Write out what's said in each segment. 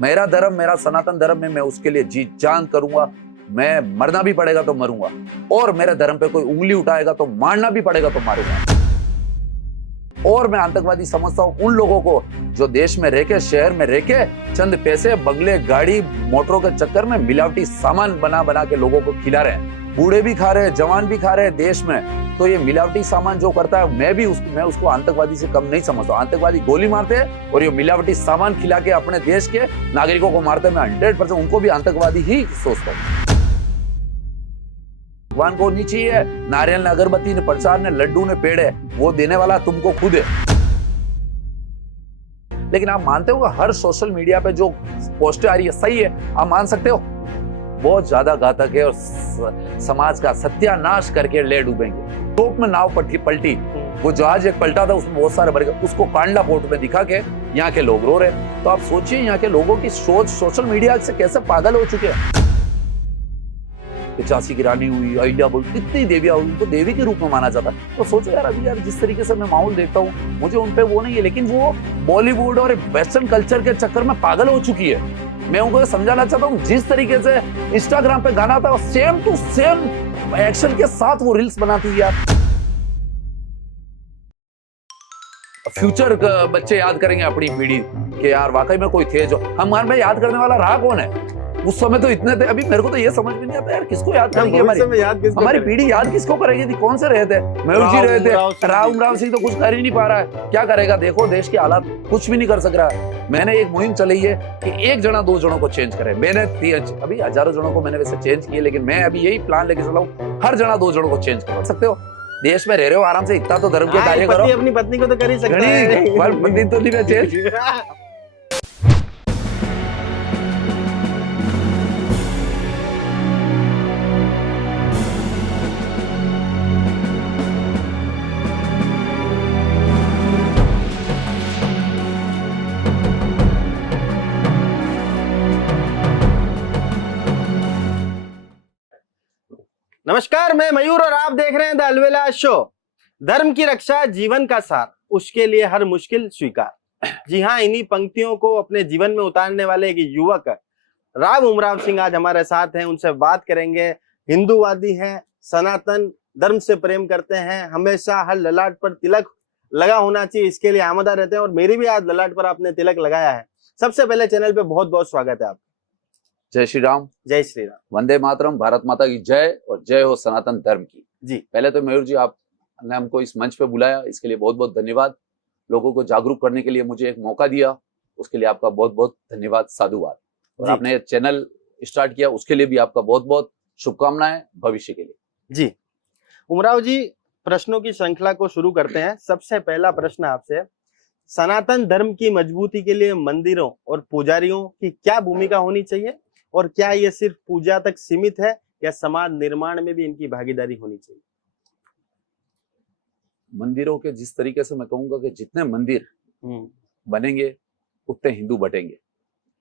मेरा धर्म, मेरा सनातन धर्म में मैं उसके लिए जी जान करूंगा। मैं मरना भी पड़ेगा तो मरूंगा, और मेरे धर्म पे कोई उंगली उठाएगा तो मारना भी पड़ेगा तो मारूंगा। और मैं आतंकवादी समझता हूं उन लोगों को जो देश में रह के, शहर में रह के, चंद पैसे, बंगले, गाड़ी, मोटरों के चक्कर में मिलावटी सामान बना बना के लोगों को खिला रहे हैं। बूढ़े भी खा रहे हैं, जवान भी खा रहे हैं देश में। तो ये मिलावटी सामान जो करता है, मैं उसको आतंकवादी से कम नहीं समझता। आतंकवादी गोली मारते हैं और ये मिलावटी सामान खिला के अपने देश के नागरिकों को मारते हैं। मैं 100% उनको भी आतंकवादी ही सोचता हूँ। भगवान को नहीं चाहिए नारियल ने, अगरबत्ती ने, प्रसाद ने, लड्डू ने, पेड़ है, वो देने वाला तुमको खुद है। लेकिन आप मानते हो हर सोशल मीडिया पे जो पोस्टें आ रही है सही है, आप मान सकते हो? बहुत ज्यादा घातक है और समाज का सत्यानाश करके ले डूबेंगे। टोप में नाव पलटी, वो जहाज एक पलटा था, उसमें बहुत सारे भर गए, उसको कांडला पोर्ट में दिखा के यहाँ के लोग रो रहे। तो आप सोचिए यहाँ के लोगों की सोच सोशल मीडिया से कैसे पागल हो चुके हैं। 85 की रानी हुई, अहिल्या बोल, कितनी देवियां हुई, उनको देवी के रूप में माना जाता है। तो सोचो यार, अभी यार जिस तरीके से मैं माहौल देखता हूँ, मुझे उन पे वो नहीं है, लेकिन वो बॉलीवुड और वेस्टर्न कल्चर के चक्कर में पागल हो चुकी है। मैं उनको समझाना चाहता हूँ, जिस तरीके से इंस्टाग्राम पे गाना था, सेम टू सेम एक्शन के साथ वो रील्स बनाती है यार। फ्यूचर बच्चे याद करेंगे अपनी पीढ़ी के, यार वाकई में कोई थे जो हमारे में याद करने वाला रहा कौन है? उस समय तो इतने थे। अभी मेरे को तो ये समझ में नहीं आता यार, किसको याद करेंगे? हमारी पीढ़ी याद किसको करेगी थी? कौन से रहे थे? मयूर जी रहे थे, राम सिंह तो कुछ कर ही नहीं पा रहा है। क्या करेगा? देखो देश के हालात, कुछ भी नहीं कर सक रहा है। मैंने एक मुहिम चलाई है कि एक जना 2 जनों को चेंज करे। मैंने अभी हजारों जनों को मैंने वैसे चेंज किए, लेकिन मैं अभी यही प्लान लेके चला हूँ, हर जना 2 जनों को चेंज कर सकते हो। देश में रह रहे हो आराम से, इतना तो धर्म के कार्य करो। अपनी पत्नी को तो कर ही सकते हैं, पत्नी तो नहीं चेंज। नमस्कार, मैं मयूर और आप देख रहे हैं द अलवेला शो। धर्म की रक्षा जीवन का सार, उसके लिए हर मुश्किल स्वीकार। जी हाँ, इन्हीं पंक्तियों को अपने जीवन में उतारने वाले एक युवक राव उमराव सिंह आज हमारे साथ हैं। उनसे बात करेंगे। हिंदूवादी हैं, सनातन धर्म से प्रेम करते हैं, हमेशा हर ललाट पर तिलक लगा होना चाहिए, इसके लिए आमदा रहते हैं। और मेरी भी आज ललाट पर आपने तिलक लगाया है। सबसे पहले चैनल पे बहुत बहुत स्वागत है आपका। जय श्री राम। जय श्री राम। वंदे मातरम। भारत माता की जय, और जय हो सनातन धर्म की। जी, पहले तो मयूर जी, आपने हमको इस मंच पे बुलाया, इसके लिए बहुत बहुत धन्यवाद। लोगों को जागरूक करने के लिए मुझे एक मौका दिया, उसके लिए आपका बहुत बहुत धन्यवाद, साधुवाद। और आपने चैनल स्टार्ट किया, उसके लिए भी आपका बहुत बहुत शुभकामनाएं भविष्य के लिए। जी उमराव जी, प्रश्नों की श्रृंखला को शुरू करते हैं। सबसे पहला प्रश्न आपसे, सनातन धर्म की मजबूती के लिए मंदिरों और पुजारियों की क्या भूमिका होनी चाहिए, और क्या ये सिर्फ पूजा तक सीमित है या समाज निर्माण में भी इनकी भागीदारी होनी चाहिए? मंदिरों के जिस तरीके से मैं कहूंगा कि जितने मंदिर बनेंगे उतने हिंदू बटेंगे,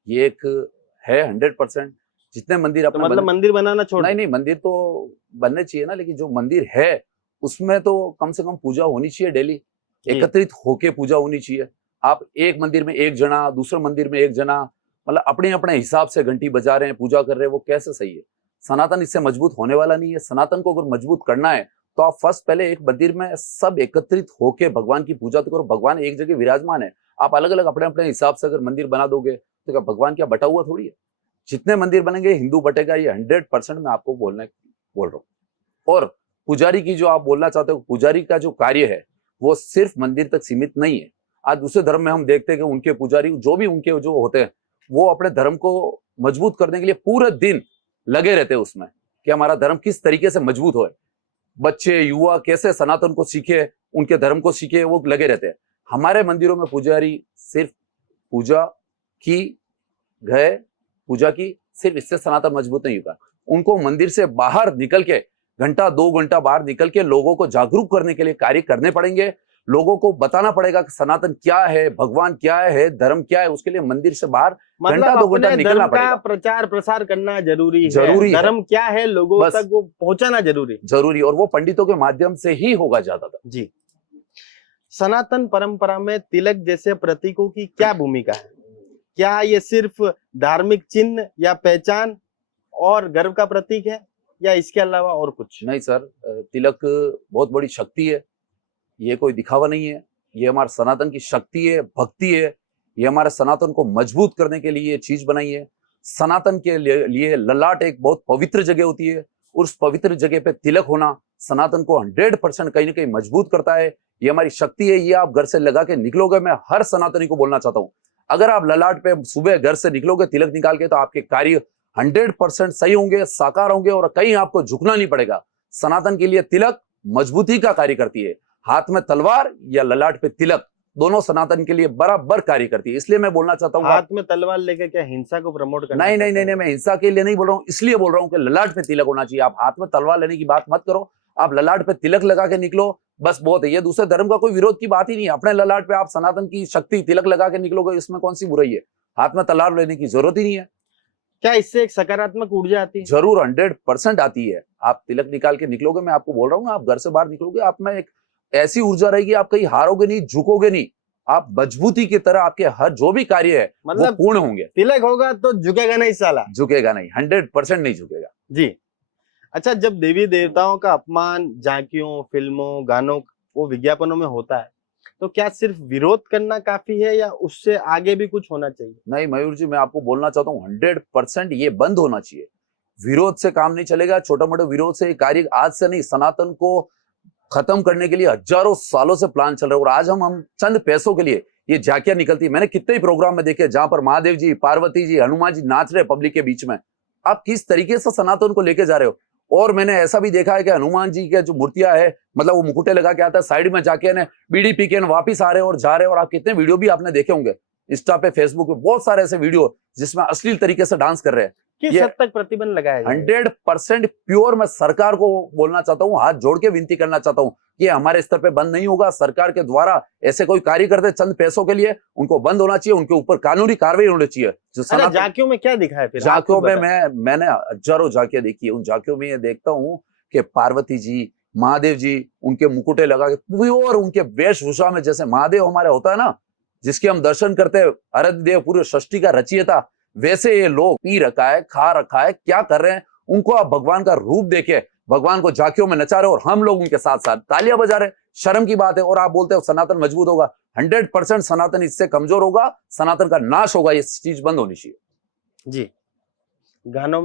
ये एक है 100%। जितने मंदिर अपने तो मतलब मंदिर बनाना छोड़? नहीं, मंदिर तो बनने चाहिए ना, लेकिन जो मंदिर है उसमें तो कम से कम पूजा होनी चाहिए डेली, एकत्रित होके पूजा होनी चाहिए। आप एक मंदिर में एक जना, दूसरे मंदिर में एक जना, मतलब अपने अपने हिसाब से घंटी बजा रहे हैं, पूजा कर रहे हैं, वो कैसे सही है? सनातन इससे मजबूत होने वाला नहीं है। सनातन को अगर मजबूत करना है तो आप फर्स्ट पहले एक मंदिर में सब एकत्रित होके भगवान की पूजा तो करो। भगवान एक जगह विराजमान है, आप अलग अलग अपने अपने हिसाब से अगर मंदिर बना दोगे तो क्या भगवान क्या बटा हुआ थोड़ी है? जितने मंदिर बनेंगे हिंदू बटेगा, ये 100% मैं आपको बोल रहा हूँ। और पुजारी की जो आप बोलना चाहते हो, पुजारी का जो कार्य है वो सिर्फ मंदिर तक सीमित नहीं है। आज दूसरे धर्म में हम देखते हैं कि उनके पुजारी जो भी उनके जो होते हैं, वो अपने धर्म को मजबूत करने के लिए पूरे दिन लगे रहते हैं उसमें कि हमारा धर्म किस तरीके से मजबूत हो। बच्चे युवा कैसे सनातन को सीखे, उनके धर्म को सीखे, वो लगे रहते हैं। हमारे मंदिरों में पुजारी सिर्फ पूजा की गए, पूजा की, सिर्फ इससे सनातन मजबूत नहीं होगा। उनको मंदिर से बाहर निकल के घंटा 2 घंटा बाहर निकल के लोगों को जागरूक करने के लिए कार्य करने पड़ेंगे। लोगों को बताना पड़ेगा कि सनातन क्या है, भगवान क्या है, धर्म क्या है। उसके लिए मंदिर से बाहर घंटा 2 घंटा निकलना पड़ेगा। प्रचार प्रसार करना जरूरी है। धर्म क्या है लोगों तक वो पहुंचाना जरूरी, और वो पंडितों के माध्यम से ही होगा ज्यादातर। जी, सनातन परंपरा में तिलक जैसे प्रतीकों की क्या भूमिका है? क्या ये सिर्फ धार्मिक चिन्ह या पहचान और गर्व का प्रतीक है या इसके अलावा और कुछ? नहीं सर, तिलक बहुत बड़ी शक्ति है, ये कोई दिखावा नहीं है, ये हमारे सनातन की शक्ति है, भक्ति है, ये हमारे सनातन को मजबूत करने के लिए ये चीज बनाई है। सनातन के लिए ललाट एक बहुत पवित्र जगह होती है, उस पवित्र जगह पे तिलक होना सनातन को 100% कहीं ना कहीं मजबूत करता है। ये हमारी शक्ति है, ये आप घर से लगा के निकलोगे, मैं हर सनातनी को बोलना चाहता हूँ, अगर आप ललाट पे सुबह घर से निकलोगे तिलक निकाल के, तो आपके कार्य 100% सही होंगे, साकार होंगे और कहीं आपको झुकना नहीं पड़ेगा। सनातन के लिए तिलक मजबूती का कार्य करती है। हाथ में तलवार या ललाट पे तिलक दोनों सनातन के लिए बराबर कार्य करती है। इसलिए मैं बोलना चाहता हूँ, हाथ में तलवार लेके क्या हिंसा को प्रमोट करना? नहीं नहीं नहीं नहीं, मैं हिंसा के लिए नहीं बोल रहा हूँ, इसलिए बोल रहा हूँ कि ललाट पे तिलक होना चाहिए। आप हाथ में तलवार लेने की बात मत करो, आप ललाट पे तिलक लगा के निकलो, बस बहुत है। ये दूसरे धर्म का कोई विरोध की बात ही नहीं है। अपने ललाट पे आप सनातन की शक्ति तिलक लगा के निकलोगे, इसमें कौन सी बुराई है? हाथ में तलवार लेने की जरूरत ही नहीं है। क्या इससे एक सकारात्मक ऊर्जा आती है? जरूर 100% आती है। आप तिलक निकाल के निकलोगे, मैं आपको बोल रहा हूँ ना, आप घर से बाहर निकलोगे, आप में एक ऐसी ऊर्जा रहेगी, आप कहीं हारोगे नहीं, झुकोगे नहीं, आप मजबूती की तरह आपके हर जो भी कार्य है मतलब वो पूर्ण होंगे। तिलक होगा तो झुकेगा नहीं साला? झुकेगा नहीं, 100% नहीं झुकेगा जी। अच्छा, जब देवी देवताओं का अपमान झांकियों, फिल्मों, गानों, वो विज्ञापनों में होता है, तो क्या सिर्फ विरोध करना काफी है या उससे आगे भी कुछ होना चाहिए? नहीं मयूर जी, मैं आपको बोलना चाहता हूँ 100% ये बंद होना चाहिए। विरोध से काम नहीं चलेगा, छोटा मोटा विरोध से कार्य आज से नहीं, सनातन को खत्म करने के लिए हजारों सालों से प्लान चल रहा है। और आज हम चंद पैसों के लिए ये झांकियां निकलती है। मैंने कितने ही प्रोग्राम में देखे जहां पर महादेव जी, पार्वती जी, हनुमान जी नाच रहे पब्लिक के बीच में। आप किस तरीके से सनातन को लेके जा रहे हो? और मैंने ऐसा भी देखा है कि हनुमान जी के जो मूर्तियां है, मतलब वो मुकुटे लगा के आता है, साइड में जाके ने बीड़ी पी के वापिस आ रहे और जा रहे हैं। और आप कितने वीडियो भी आपने देखे होंगे इंस्टा पे, फेसबुक पे, बहुत सारे ऐसे वीडियो जिसमें अश्लील तरीके से डांस कर रहे हैं। किस हद तक प्रतिबंध लगाया जाए? 100% प्योर। मैं सरकार को बोलना चाहता हूँ, हाथ जोड़ के विनती करना चाहता हूँ कि हमारे स्तर पे बंद नहीं होगा। सरकार के द्वारा ऐसे कोई कार्य करते चंद पैसों के लिए, उनको बंद होना चाहिए, उनके ऊपर कानूनी कार्रवाई होनी चाहिए। जो झांकियों में क्या दिखा है फिर? झांकियों में मैंने हजारों झांकियां देखी है। उन झांकियों में ये देखता हूँ कि पार्वती जी, महादेव जी, उनके मुकुटे लगा के प्योर उनके वेशभूषा में, जैसे महादेव हमारे होता है ना, जिसके हम दर्शन करते हैं, आराध्य देव, पूरे सृष्टि का रचयिता, वैसे ये लोग पी रखा है, खा रखा है, क्या कर रहे हैं? उनको आप भगवान का रूप देके भगवान को झांकियों में नचा रहे हो और हम लोग उनके साथ साथ तालियां बजा रहे। शर्म की बात है। और आप बोलते हो सनातन मजबूत होगा। 100% सनातन इससे कमजोर होगा, सनातन का नाश होगा। ये चीज बंद होनी चाहिए। जी। गानों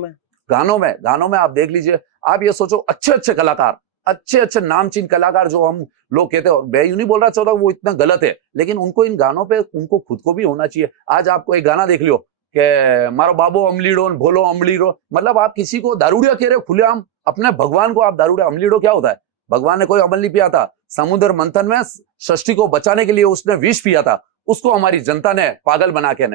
में आप देख लीजिए, आप ये सोचो, अच्छे अच्छे कलाकार, अच्छे अच्छे नामचीन कलाकार जो हम लोग कहते हैं, और मैं यूं नहीं बोल रहा चाहता वो इतना गलत है, लेकिन उनको इन गानों पे उनको खुद को भी होना चाहिए। आज आपको एक गाना देख लियो कि मारो बाबो अमलीडो भोलो अमलीडो, मतलब आप किसी को दारूडिया कह रहे हो खुलेआम, अपने भगवान को आप दारूडिया। अमलीडो क्या होता है? भगवान ने कोई अमल नहीं पिया था, समुद्र मंथन में सृष्टि को बचाने के लिए उसने विष पिया था, उसको हमारी जनता ने पागल बना के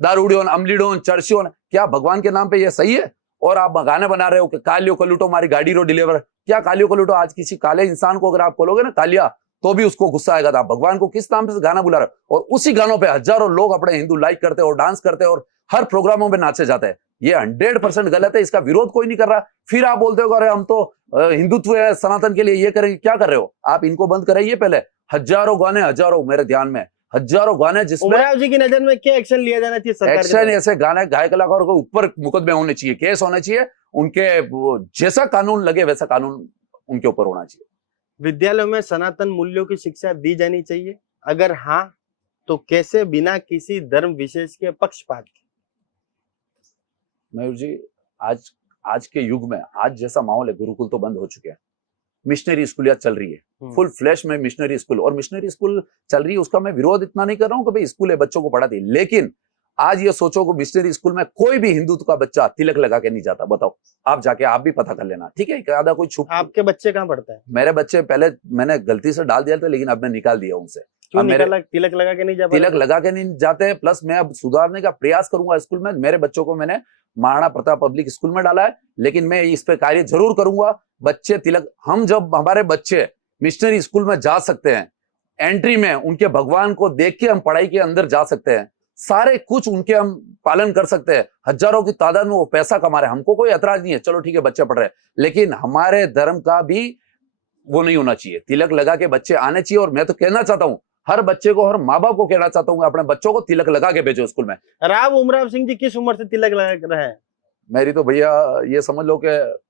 दारूडियोन, अमलीडोन, चर्चियोन, क्या भगवान के नाम पे ये सही है? और आप गाने बना रहे हो कि कालियो को लूटो हमारी गाड़ी रो डिलीवर। क्या कालियो को लूटो? आज किसी काले इंसान को अगर आप बोलोगे ना कालिया, तो भी उसको गुस्सा आएगा। था भगवान को किस नाम से गाना बुला रहे हो? और उसी गानों पे हजारों लोग अपने हिंदू लाइक करते हैं और डांस करते हैं और हर प्रोग्रामों में नाचे जाते हैं। ये 100% गलत है, इसका विरोध कोई नहीं कर रहा। फिर आप बोलते हो अरे हम तो हिंदुत्व है, सनातन के लिए ये करेंगे। क्या कर रहे हो आप? इनको बंद कराइए पहले। हजारों गाने, हजारों, मेरे ध्यान में हजारों गाने, जिसमें उमराव जी की नजर में क्या एक्शन लिया जाना चाहिए सरकार? एक्शन ऐसे गाने गायक कलाकारों के ऊपर मुकदमे होने चाहिए, केस होने चाहिए, उनके जैसा कानून लगे वैसा कानून उनके ऊपर होना चाहिए। विद्यालयों में सनातन मूल्यों की शिक्षा दी जानी चाहिए? अगर हाँ, तो कैसे, बिना किसी धर्म विशेष के पक्षपात के? मयूर जी, आज के युग में, आज जैसा माहौल है, गुरुकुल तो बंद हो चुके हैं, मिशनरी स्कूलियां चल रही है फुल फ्लैश में। मिशनरी स्कूल, और मिशनरी स्कूल चल रही है, उसका मैं विरोध इतना नहीं कर रहा हूं कि भाई स्कूल है, बच्चों को पढ़ाती है, लेकिन आज ये सोचो कि मिशनरी स्कूल में कोई भी हिंदुत्व का बच्चा तिलक लगा के नहीं जाता। बताओ, आप जाके आप भी पता कर लेना, ठीक है? आधा कोई छुप। आपके बच्चे कहाँ पढ़ते हैं? मेरे बच्चे पहले मैंने गलती से डाल दिया था, लेकिन अब मैं निकाल दिया उनसे। क्यों निकाला? तिलक लगा के नहीं जाते? तिलक लगा के नहीं जाते, प्लस मैं अब सुधारने का प्रयास करूंगा स्कूल में। मेरे बच्चों को मैंने महाराणा प्रताप पब्लिक स्कूल में डाला है, लेकिन मैं इस पे कार्य जरूर करूंगा। बच्चे तिलक, हम जब हमारे बच्चे मिशनरी स्कूल में जा सकते हैं, एंट्री में उनके भगवान को देख के हम पढ़ाई के अंदर जा सकते हैं, सारे कुछ उनके हम पालन कर सकते हैं, हजारों की तादाद में वो पैसा कमा रहे हैं, हमको कोई ऐतराज नहीं है। चलो ठीक है, बच्चे पढ़ रहे हैं, लेकिन हमारे धर्म का भी वो नहीं होना चाहिए। तिलक लगा के बच्चे आने चाहिए। और मैं तो कहना चाहता हूं, हर बच्चे को, हर माँ बाप को कहना चाहता हूँ अपने बच्चों को तिलक लगा के भेजो स्कूल में। राव उमराव सिंह जी किस उम्र से तिलक लगा रहे हैं? मेरी तो भैया ये समझ लो कि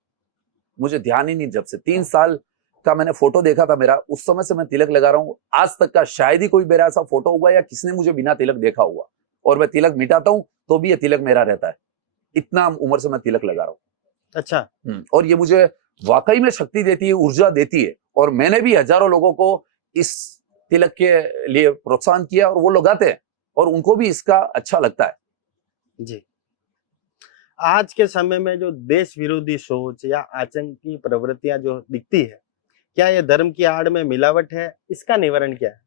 मुझे ध्यान ही नहीं, जब से 3 साल का मैंने फोटो देखा था मेरा, उस समय से मैं तिलक लगा रहा हूँ। आज तक का शायद ही कोई मेरा ऐसा फोटो होगा या किसने मुझे बिना तिलक देखा हुआ। और मैं तिलक मिटाता हूँ तो भी ये तिलक मेरा रहता है। इतना उम्र से मैं तिलक लगा रहा हूँ। अच्छा। और ये मुझे वाकई में शक्ति देती है, ऊर्जा देती है। और मैंने भी हजारों लोगों को इस तिलक के लिए प्रोत्साहन किया और वो लगाते हैं और उनको भी इसका अच्छा लगता है। जी। आज के समय में जो देश विरोधी सोच या आतंकी प्रवृत्तियां जो दिखती है, क्या ये धर्म की आड़ में मिलावट है? इसका निवारण क्या है?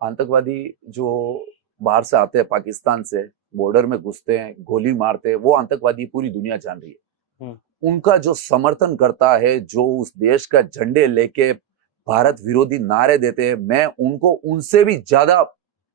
आतंकवादी जो बाहर से आते हैं, पाकिस्तान से बॉर्डर में घुसते हैं, गोली मारते हैं, वो आतंकवादी पूरी दुनिया जान रही है। उनका जो समर्थन करता है, जो उस देश का झंडे लेके भारत विरोधी नारे देते हैं, मैं उनको उनसे भी ज्यादा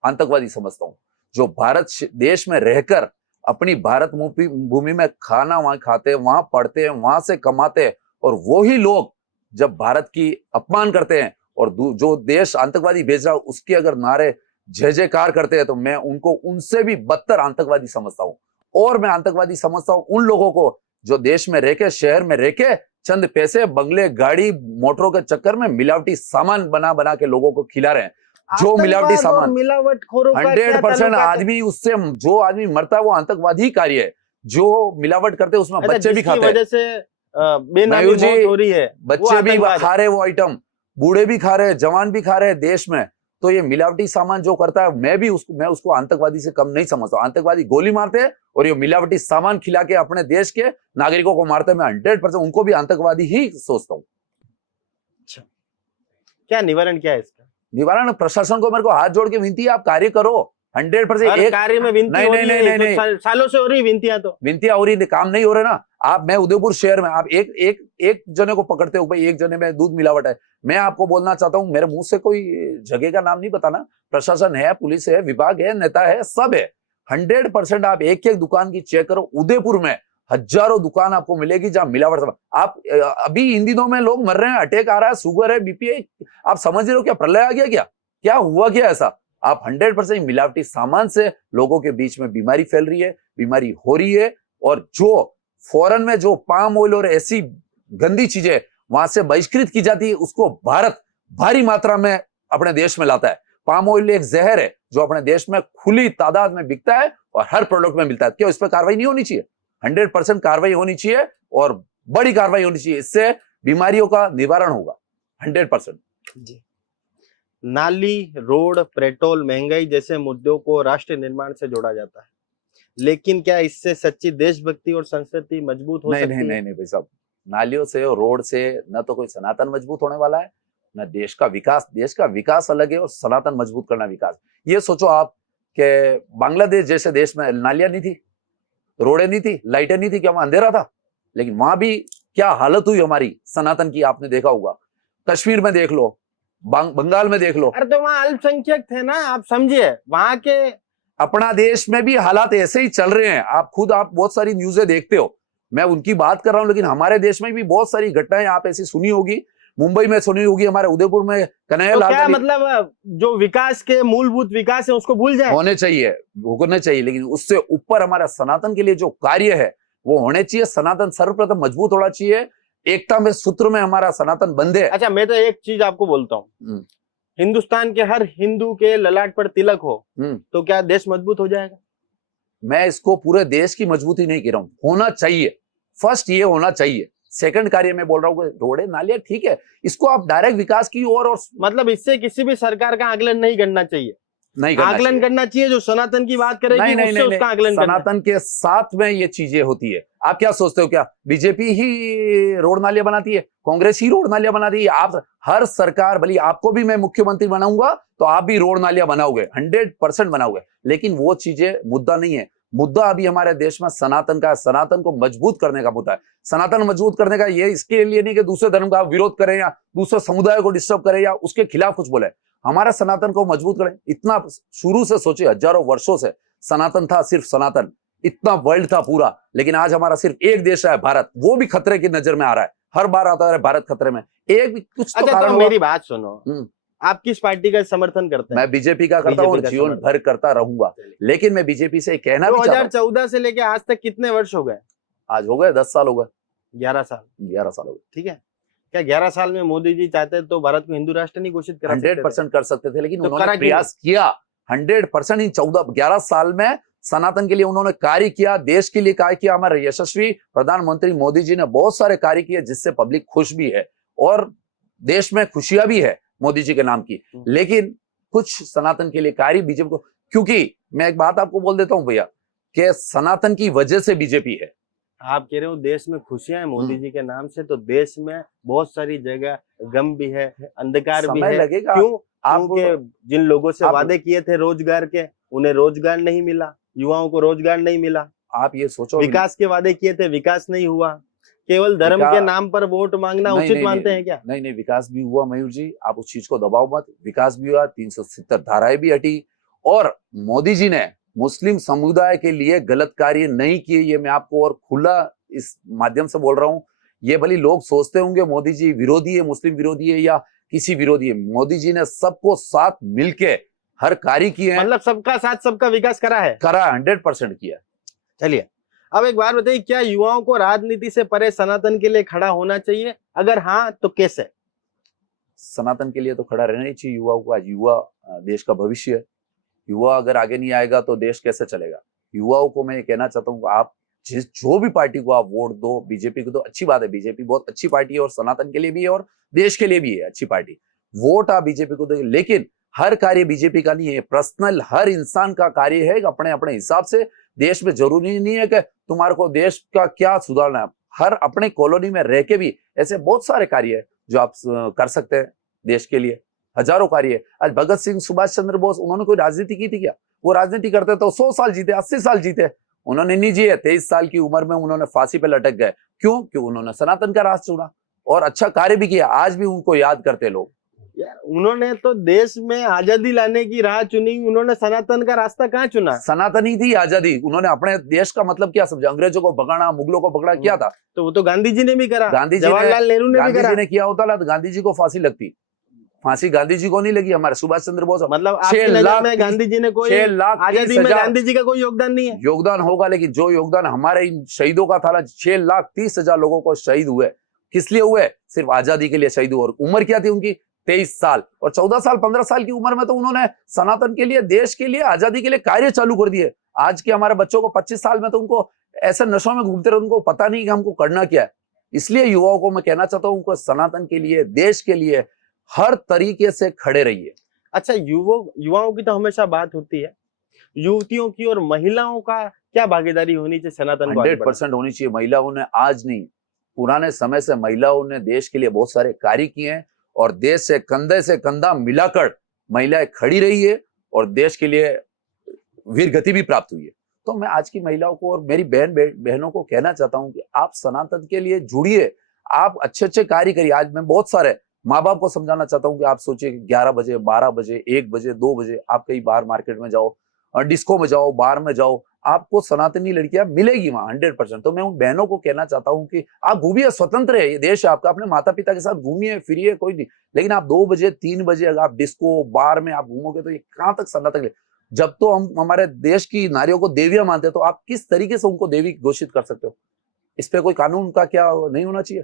आतंकवादी समझता हूँ। जो भारत देश में रहकर अपनी भारत भूमि में खाना वहां खाते हैं, वहां पढ़ते हैं, वहां से कमाते हैं, और वही लोग जब भारत की अपमान करते हैं और जो देश आतंकवादी भेज रहा है उसके अगर नारे जय जयकार करते हैं, तो मैं उनको उनसे भी बदतर आतंकवादी समझता हूँ। और मैं आतंकवादी समझता हूँ उन लोगों को जो देश में रहके, शहर में रहके चंद पैसे, बंगले, गाड़ी, मोटरों के चक्कर में मिलावटी सामान बना बना के लोगों को खिला रहे हैं। जो मिलावटी सामान, मिलावटखोरों का 100% आदमी, उससे जो आदमी मरता है वो आतंकवादी कार्य है। जो मिलावट करते हैं उसमें बच्चे भी खाते हैं। वजह से बेनामी मौत हो रही है, बच्चे भी खा रहे वो आइटम, बूढ़े भी खा रहे हैं, जवान भी खा रहे हैं देश में। तो ये मिलावटी सामान जो करता है, मैं उसको आतंकवादी से कम नहीं समझता। आतंकवादी गोली मारते हैं और ये मिलावटी सामान खिला के अपने देश के नागरिकों को मारते हैं। मैं 100% उनको भी आतंकवादी ही सोचता हूँ। अच्छा, क्या निवारण क्या है इसका? निवारण प्रशासन को मेरे को हाथ जोड़ के विनती है, आप कार्य करो। 100% एक कार्य में विनती हो रही है, नहीं, सालों से हो रही विनतियां, तो विनतियां हो रही, काम नहीं हो रहे ना। आप, मैं उदयपुर शहर में आप एक जने को पकड़ते हो, भाई एक जने में दूध मिलावट है। मैं आपको बोलना चाहता हूं, मेरे मुंह से कोई जगह का नाम नहीं बताना, प्रशासन है, पुलिस है, विभाग है, नेता है, सब है। 100% आप एक एक दुकान की चेक करो। उदयपुर में हजारों दुकान आपको मिलेगी जहां मिलावट। आप अभी इन दिनों में लोग मर रहे हैं, अटैक आ रहा है, शुगर है, बीपी है। आप समझ रहे हो क्या प्रलय आ गया? क्या हुआ क्या ऐसा? आप 100% मिलावटी सामान से लोगों के बीच में बीमारी फैल रही है, बीमारी हो रही है। और जो फॉरेन में जो पाम ऑयल और ऐसी गंदी चीजें वहां से बहिष्कृत की जाती है, उसको भारत भारी मात्रा में अपने देश में लाता है। पाम ऑयल एक जहर है जो अपने देश में खुली तादाद में बिकता है और हर प्रोडक्ट में मिलता है। क्यों इस पर कार्रवाई नहीं होनी चाहिए? 100% कार्रवाई होनी चाहिए और बड़ी कार्रवाई होनी चाहिए। इससे बीमारियों का निवारण होगा 100%। जी। नाली, रोड, पेट्रोल, महंगाई जैसे मुद्दों को राष्ट्र निर्माण से जोड़ा जाता है, लेकिन क्या इससे सच्ची देशभक्ति और संस्कृति मजबूत हो सकती है? नहीं भाई साहब, नालियों से और रोड से न तो कोई सनातन मजबूत होने वाला है, न देश का विकास। देश का विकास अलग है और सनातन मजबूत करना विकास। ये सोचो आप कि बांग्लादेश जैसे देश में नालियां नहीं थी, रोडें नहीं थी, लाइटें नहीं थी, क्या वहां अंधेरा था? लेकिन वहां भी क्या हालत हुई हमारी सनातन की, आपने देखा होगा। कश्मीर में देख लो, बंगाल में देख लो। अरे तो वहां अल्पसंख्यक थे ना, आप समझिए। वहां के अपना देश में भी हालात ऐसे ही चल रहे हैं। आप बहुत सारी न्यूज़ें देखते हो, मैं उनकी बात कर रहा हूं। लेकिन हमारे देश में भी बहुत सारी घटनाएं आप ऐसी सुनी होगी, मुंबई में सुनी होगी, हमारे उदयपुर में कन्हैयालाल। तो क्या मतलब जो विकास के मूलभूत विकास है उसको भूल जाए? होने चाहिए, लेकिन उससे ऊपर हमारा सनातन के लिए जो कार्य है वो होने चाहिए। सनातन सर्वप्रथम मजबूत होना चाहिए, एकता में, सूत्र में हमारा सनातन बंधे। अच्छा, मैं तो एक चीज आपको बोलता हूँ, हिंदुस्तान के हर हिंदू के ललाट पर तिलक हो तो क्या देश मजबूत हो जाएगा? मैं इसको पूरे देश की मजबूती नहीं कह रहा हूं, होना चाहिए। फर्स्ट ये होना चाहिए। सेकंड कार्य में बोल रहा हूँ, रोडे नालियां ठीक है, इसको आप डायरेक्ट विकास की और मतलब इससे किसी भी सरकार का आकलन नहीं करना चाहिए, आकलन करना चाहिए जो सनातन की बात करेगी, उससे उसका आकलन करना। सनातन के साथ में ये चीजें होती है। आप क्या सोचते हो, क्या बीजेपी ही रोड नालियां बनाती है, कांग्रेस ही रोड नालियां बनाती है? आप हर सरकार, भले आपको भी मैं मुख्यमंत्री बनाऊंगा तो आप भी रोड नालियां बनाओगे, 100% बनाओगे। लेकिन वो चीजें मुद्दा नहीं है। मुद्दा अभी हमारे देश में सनातन का, सनातन को मजबूत करने का मुद्दा है। सनातन मजबूत करने का ये इसके लिए नहीं कि दूसरे धर्म का विरोध करें या दूसरे समुदाय को डिस्टर्ब करें या उसके खिलाफ कुछ बोले। हमारा सनातन को मजबूत करें। इतना शुरू से सोचे, हजारों वर्षों से सनातन था, सिर्फ सनातन, इतना वर्ल्ड था पूरा। लेकिन आज हमारा सिर्फ एक देश है, भारत, वो भी खतरे की नजर में आ रहा है। हर बार आता है भारत खतरे में, एक भी कुछ तो कारण। मेरी बात सुनो, आप किस पार्टी का समर्थन करते हैं? मैं बीजेपी का करता हूँ और बीजेपी का जीवन समर्थन। भर करता रहूंगा। लेकिन मैं बीजेपी से कहना भी चाहता हूँ, 2014 से लेके आज तक कितने वर्ष हो गए? आज हो गए 10 साल हो गए, 11 साल। 11 साल हो गए। ठीक है, क्या 11 साल में मोदी जी चाहते तो भारत को हिंदू राष्ट्र नहीं घोषित करा सकते थे? 100% कर सकते थे, लेकिन तो उन्होंने करा क्यों प्रयास किया। 100% इन 11 साल में सनातन के लिए उन्होंने कार्य किया, देश के लिए कार्य किया। हमारे यशस्वी प्रधानमंत्री मोदी जी ने बहुत सारे कार्य किए जिससे पब्लिक खुश भी है और देश में खुशियां भी है मोदी जी के नाम की। लेकिन कुछ सनातन के लिए कार्य बीजेपी को, क्योंकि मैं एक बात आपको बोल देता हूं भैया कि सनातन की वजह से बीजेपी है। आप कह रहे हो देश में खुशियां हैं मोदी जी के नाम से, तो देश में बहुत सारी जगह गम भी है, अंधकार भी समय है। लगेगा। क्यों? आप क्योंकि जिन लोगों से आप- वादे किए थे रोजगार के, उन्हें रोजगार नहीं मिला, युवाओं को रोजगार नहीं मिला। आप ये सोचो, विकास के वादे किए थे, विकास नहीं हुआ। केवल धर्म के नाम पर वोट मांगना नहीं, उचित नहीं, मानते नहीं, हैं क्या? नहीं, नहीं, विकास भी हुआ मयूर जी, आप उस चीज को दबाओ मत। विकास भी हुआ, 370 धाराएं भी हटी, और मोदी जी ने मुस्लिम समुदाय के लिए गलत कार्य नहीं किए। ये मैं आपको और खुला इस माध्यम से बोल रहा हूं। ये भले लोग सोचते होंगे मोदी जी विरोधी है, मुस्लिम विरोधी है या किसी विरोधी है, मोदी जी ने सबको साथ मिलके हर कार्य किए हैं। मतलब सबका साथ सबका विकास करा है। करा, 100% किया। चलिए, अब एक बात बताइए, क्या युवाओं को राजनीति से परे सनातन के लिए खड़ा होना चाहिए? अगर हाँ तो कैसे? सनातन के लिए तो खड़ा रहना ही चाहिए युवाओं को। आज युवा देश का भविष्य है। युवा अगर आगे नहीं आएगा तो देश कैसे चलेगा? युवाओं को मैं ये कहना चाहता हूँ, आप जो भी पार्टी को आप वोट दो, बीजेपी को तो अच्छी बात है, बीजेपी बहुत अच्छी पार्टी है और सनातन के लिए भी है और देश के लिए भी है अच्छी पार्टी। वोट आप बीजेपी को दो, लेकिन हर कार्य बीजेपी का नहीं है। पर्सनल हर इंसान का कार्य है अपने अपने हिसाब से। देश में जरूरी नहीं है कि तुम्हारे को देश का क्या सुधारना है। हर अपने कॉलोनी में रह के भी ऐसे बहुत सारे कार्य है जो आप कर सकते हैं देश के लिए। हजारों कार्य है। आज भगत सिंह, सुभाष चंद्र बोस, उन्होंने कोई राजनीति की थी क्या? वो राजनीति करते तो 100 साल जीते, 80 साल जीते। उन्होंने नहीं जिए, 23 साल की उम्र में उन्होंने फांसी पे लटक गए। क्यों? क्यों? उन्होंने सनातन का रास्ता चुना और अच्छा कार्य भी किया। आज भी उनको याद करते लोग। यार, उन्होंने तो देश में आजादी लाने की राह चुनी, उन्होंने सनातन का रास्ता कहाँ चुना? सनातन ही थी आजादी। उन्होंने अपने देश का मतलब क्या समझा? अंग्रेजों को भगाना, मुगलों को पकड़ा, क्या था? तो वो तो गांधी जी ने भी करा, गांधी जी जवाहरलाल नेहरू ने भी गांधी करा। जी ने किया होता ना तो गांधी जी को फांसी लगती। फांसी गांधी जी को नहीं लगी, हमारे सुभाष चंद्र बोस। मतलब आपकी नजर में गांधी जी ने कोई 6 लाख आजादी में गांधी जी का कोई योगदान नहीं है? योगदान होगा, लेकिन जो योगदान हमारे इन शहीदों का था, 6,30,000 लोगों को शहीद हुए। किस लिए हुए? सिर्फ आजादी के लिए शहीद हुए। और उम्र क्या थी उनकी? 23 साल। और 14 साल 15 साल की उम्र में तो उन्होंने सनातन के लिए, देश के लिए, आजादी के लिए कार्य चालू कर दिए। आज के हमारे बच्चों को 25 साल में तो उनको ऐसे नशों में घूमते रहे, उनको पता नहीं कि हमको करना क्या है। इसलिए युवाओं को मैं कहना चाहता हूं, सनातन के लिए, देश के लिए हर तरीके से खड़े रहिए। अच्छा, युवाओं की तो हमेशा बात होती है, युवतियों की और महिलाओं का क्या भागीदारी होनी चाहिए सनातन को आगे 100% होनी चाहिए। महिलाओं ने, आज नहीं, पुराने समय से महिलाओं ने देश के लिए बहुत सारे कार्य किए हैं और देश से कंधा मिलाकर महिलाएं खड़ी रही है और देश के लिए वीर गति भी प्राप्त हुई है। तो मैं आज की महिलाओं को और मेरी बहनों को कहना चाहता हूं कि आप सनातन के लिए जुड़िए, आप अच्छे अच्छे कार्य करिए। आज मैं बहुत सारे माँ बाप को समझाना चाहता हूं कि आप सोचिए कि 11 बजे, 12 बजे, 1 बजे, 2 बजे आप कहीं बाहर मार्केट में जाओ, डिस्को में जाओ, बार में जाओ, आपको सनातनी लड़कियां मिलेगी वहां 100%। तो मैं उन बहनों को कहना चाहता हूं कि आप घूमिए, स्वतंत्र है ये देश आपका, अपने माता पिता के साथ घूमिए फिरिए, कोई नहीं। लेकिन आप 2 बजे 3 बजे अगर आप डिस्को बार में आप घूमोगे तो ये कहां तक सनातन? जब तो हम हमारे देश की नारियों को देवियां मानते हैं, तो आप किस तरीके से उनको देवी घोषित कर सकते हो? इस पे कोई कानून का क्या नहीं होना चाहिए?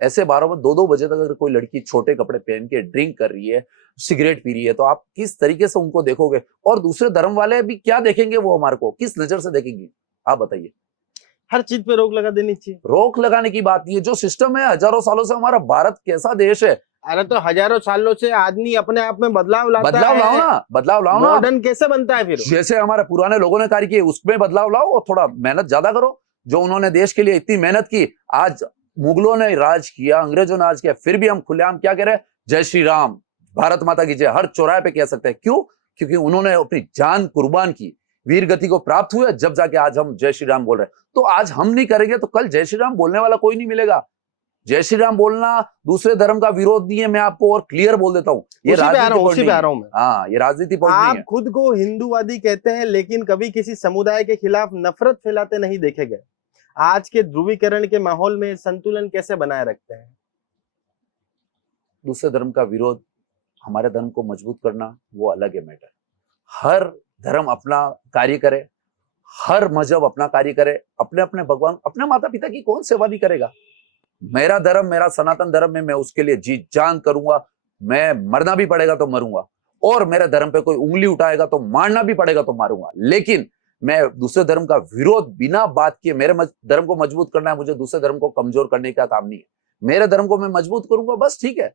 ऐसे बारों में 2-2 बजे तक अगर कोई लड़की छोटे कपड़े पहन के ड्रिंक कर रही है, सिगरेट पी रही है, तो आप किस तरीके से उनको देखोगे? और दूसरे धर्म वाले भी क्या देखेंगे? वो हमारे को किस नजर से देखेंगे? आप बताइए। हर चीज पे रोक लगा देनी चाहिए। रोक लगाने की बात नहीं है। जो सिस्टम है, हजारों सालों से हमारा भारत कैसा देश है। अरे तो हजारों सालों से आदमी अपने आप में बदलाव लाता है। बदलाव लाओ ना, बदलाव लाओ ना। मॉडर्न कैसे बनता है फिर? जैसे हमारे पुराने लोगों ने कार्य किए उसमें बदलाव लाओ और थोड़ा मेहनत ज्यादा करो। जो उन्होंने देश के लिए इतनी मेहनत की, आज मुगलों ने राज किया, अंग्रेजों ने राज किया, फिर भी हम खुलेआम क्या कह रहे हैं? जय श्री राम, भारत माता की जय, हर चौराहे पे कह सकते हैं। क्यों? क्योंकि उन्होंने अपनी जान कुर्बान की, वीर गति को प्राप्त हुए, जब जाके आज हम जय श्री राम बोल रहे हैं। तो आज हम नहीं करेंगे तो कल जय श्री राम बोलने वाला कोई नहीं मिलेगा। जय श्री राम बोलना दूसरे धर्म का विरोध नहीं है, मैं आपको और क्लियर बोल देता हूं। ये राजनीति हाँ, ये राजनीति पॉइंट नहीं है। आप खुद को हिंदूवादी कहते हैं, लेकिन कभी किसी समुदाय के खिलाफ नफरत फैलाते नहीं देखे गए। आज के ध्रुवीकरण के माहौल में संतुलन कैसे बनाए रखते हैं? दूसरे धर्म का विरोध हमारे धर्म को मजबूत करना वो अलग है मैटर। हर धर्म अपना कार्य करे, हर मजहब अपना कार्य करे, अपने अपने भगवान, अपने माता पिता की कौन सेवा नहीं करेगा। मेरा धर्म, मेरा सनातन धर्म में मैं उसके लिए जी जान करूंगा, मैं मरना भी पड़ेगा तो मरूंगा, और मेरे धर्म पे कोई उंगली उठाएगा तो मारना भी पड़ेगा तो मारूंगा। लेकिन मैं दूसरे धर्म का विरोध बिना बात किए, मेरे धर्म को मजबूत करना है, मुझे दूसरे धर्म को कमजोर करने का काम नहीं है। मेरे धर्म को मैं मजबूत करूंगा, बस ठीक है।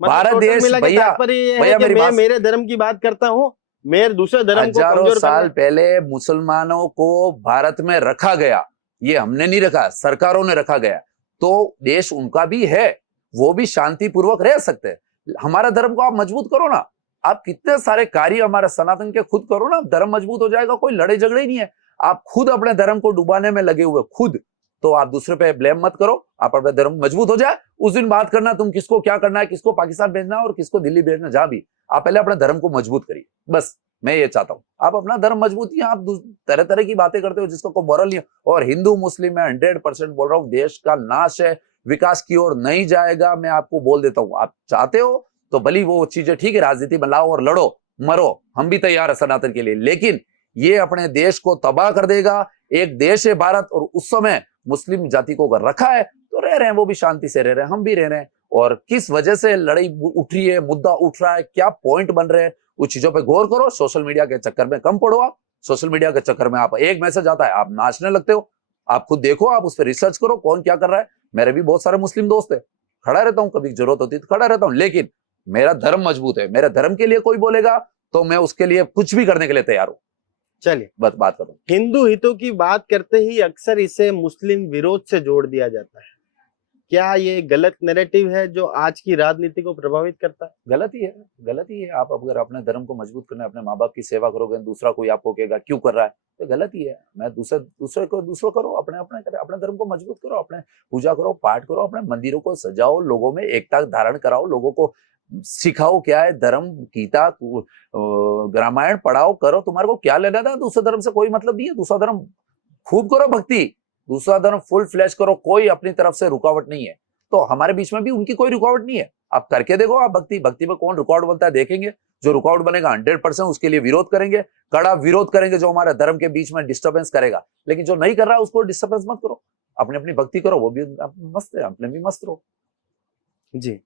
भारत टोटल देश, मिला के भैया तात्पर्य ये है भैया कि मेरी मैं बात, मेरे धर्म की बात करता हूँ, मेरे दूसरे धर्म को हजारों कमजोर साल करना। पहले मुसलमानों को भारत में रखा गया, ये हमने नहीं रखा, सरकारों ने रखा गया, तो देश उनका भी है, वो भी शांतिपूर्वक रह सकते हैं। हमारा धर्म को आप मजबूत करो ना, आप कितने सारे कार्य हमारे सनातन के खुद करो ना, धर्म मजबूत हो जाएगा, कोई लड़ाई झगड़े ही नहीं है। आप खुद अपने धर्म को डुबाने में लगे हुए खुद, तो आप दूसरे पे ब्लेम मत करो, आप अपने धर्म मजबूत हो जाए उस दिन बात करना, तुम किसको क्या करना है, किसको पाकिस्तान भेजना और किसको दिल्ली भेजना, जहां भी, आप पहले अपने धर्म को मजबूत करिए, बस मैं ये चाहता हूं। आप अपना धर्म मजबूत ही, आप तरह तरह की बातें करते हो जिसका कोई मोरल नहीं है। और हिंदू मुस्लिम में 100% बोल रहा हूं, देश का नाश है, विकास की ओर नहीं जाएगा। मैं आपको बोल देता हूं, आप चाहते हो तो भली वो चीजें ठीक है, राजनीति में लाओ और लड़ो मरो, हम भी तैयार है सनातन के लिए, लेकिन ये अपने देश को तबाह कर देगा। एक देश है भारत, और उस समय मुस्लिम जाति को अगर रखा है तो रह रहे हैं, वो भी शांति से रह रहे हैं, हम भी रह रहे हैं। और किस वजह से लड़ाई उठ रही है, मुद्दा उठ रहा है, क्या पॉइंट बन रहे हैं, उस चीजों पे गौर करो। सोशल मीडिया के चक्कर में कम पड़ो। आप सोशल मीडिया के चक्कर में आप एक मैसेज आता है आप नाचने लगते हो। आप खुद देखो, आप उस पर रिसर्च करो कौन क्या कर रहा है। मेरे भी बहुत सारे मुस्लिम दोस्त है, खड़ा रहता हूं, कभी जरूरत होती तो खड़ा रहता हूं, लेकिन मेरा धर्म मजबूत है। मेरे धर्म के लिए कोई बोलेगा तो मैं उसके लिए कुछ भी करने के लिए तैयार हूं। चलिए बस बात करो। हिंदू हितों की बात करते ही अक्सर इसे मुस्लिम विरोध से जोड़ दिया जाता है। क्या ये गलत नैरेटिव है जो आज की राजनीति को प्रभावित करता है? गलत ही है, गलत ही है। आप अगर अपने धर्म को मजबूत करने, अपने माँ बाप की सेवा करोगे, दूसरा कोई आपको कहेगा क्यों कर रहा है, तो गलत ही है। मैं दूसरे करो, अपने अपने धर्म को मजबूत करो, अपने पूजा करो, पाठ करो, अपने मंदिरों को सजाओ, लोगों में एकता धारण कराओ, लोगों को सिखाओ क्या है धर्म, गीता रामायण पढ़ाओ, करो। तुम्हारे को क्या लेना था दूसरे धर्म से, कोई मतलब नहीं है। दूसरा धर्म खूब करो भक्ति, दूसरा धर्म फुल फ्लैश करो, कोई अपनी तरफ से रुकावट नहीं है। तो हमारे बीच में भी उनकी कोई रुकावट नहीं है। आप करके देखो, आप भक्ति में कौन रुकावट बनता है देखेंगे। जो रुकावट बनेगा 100% उसके लिए विरोध करेंगे, कड़ा विरोध करेंगे, जो हमारे धर्म के बीच में डिस्टर्बेंस करेगा। लेकिन जो नहीं कर रहा है उसको डिस्टर्बेंस मत करो, अपनी अपनी भक्ति करो, वो भी मस्त है, अपने भी मस्त रहो। जी,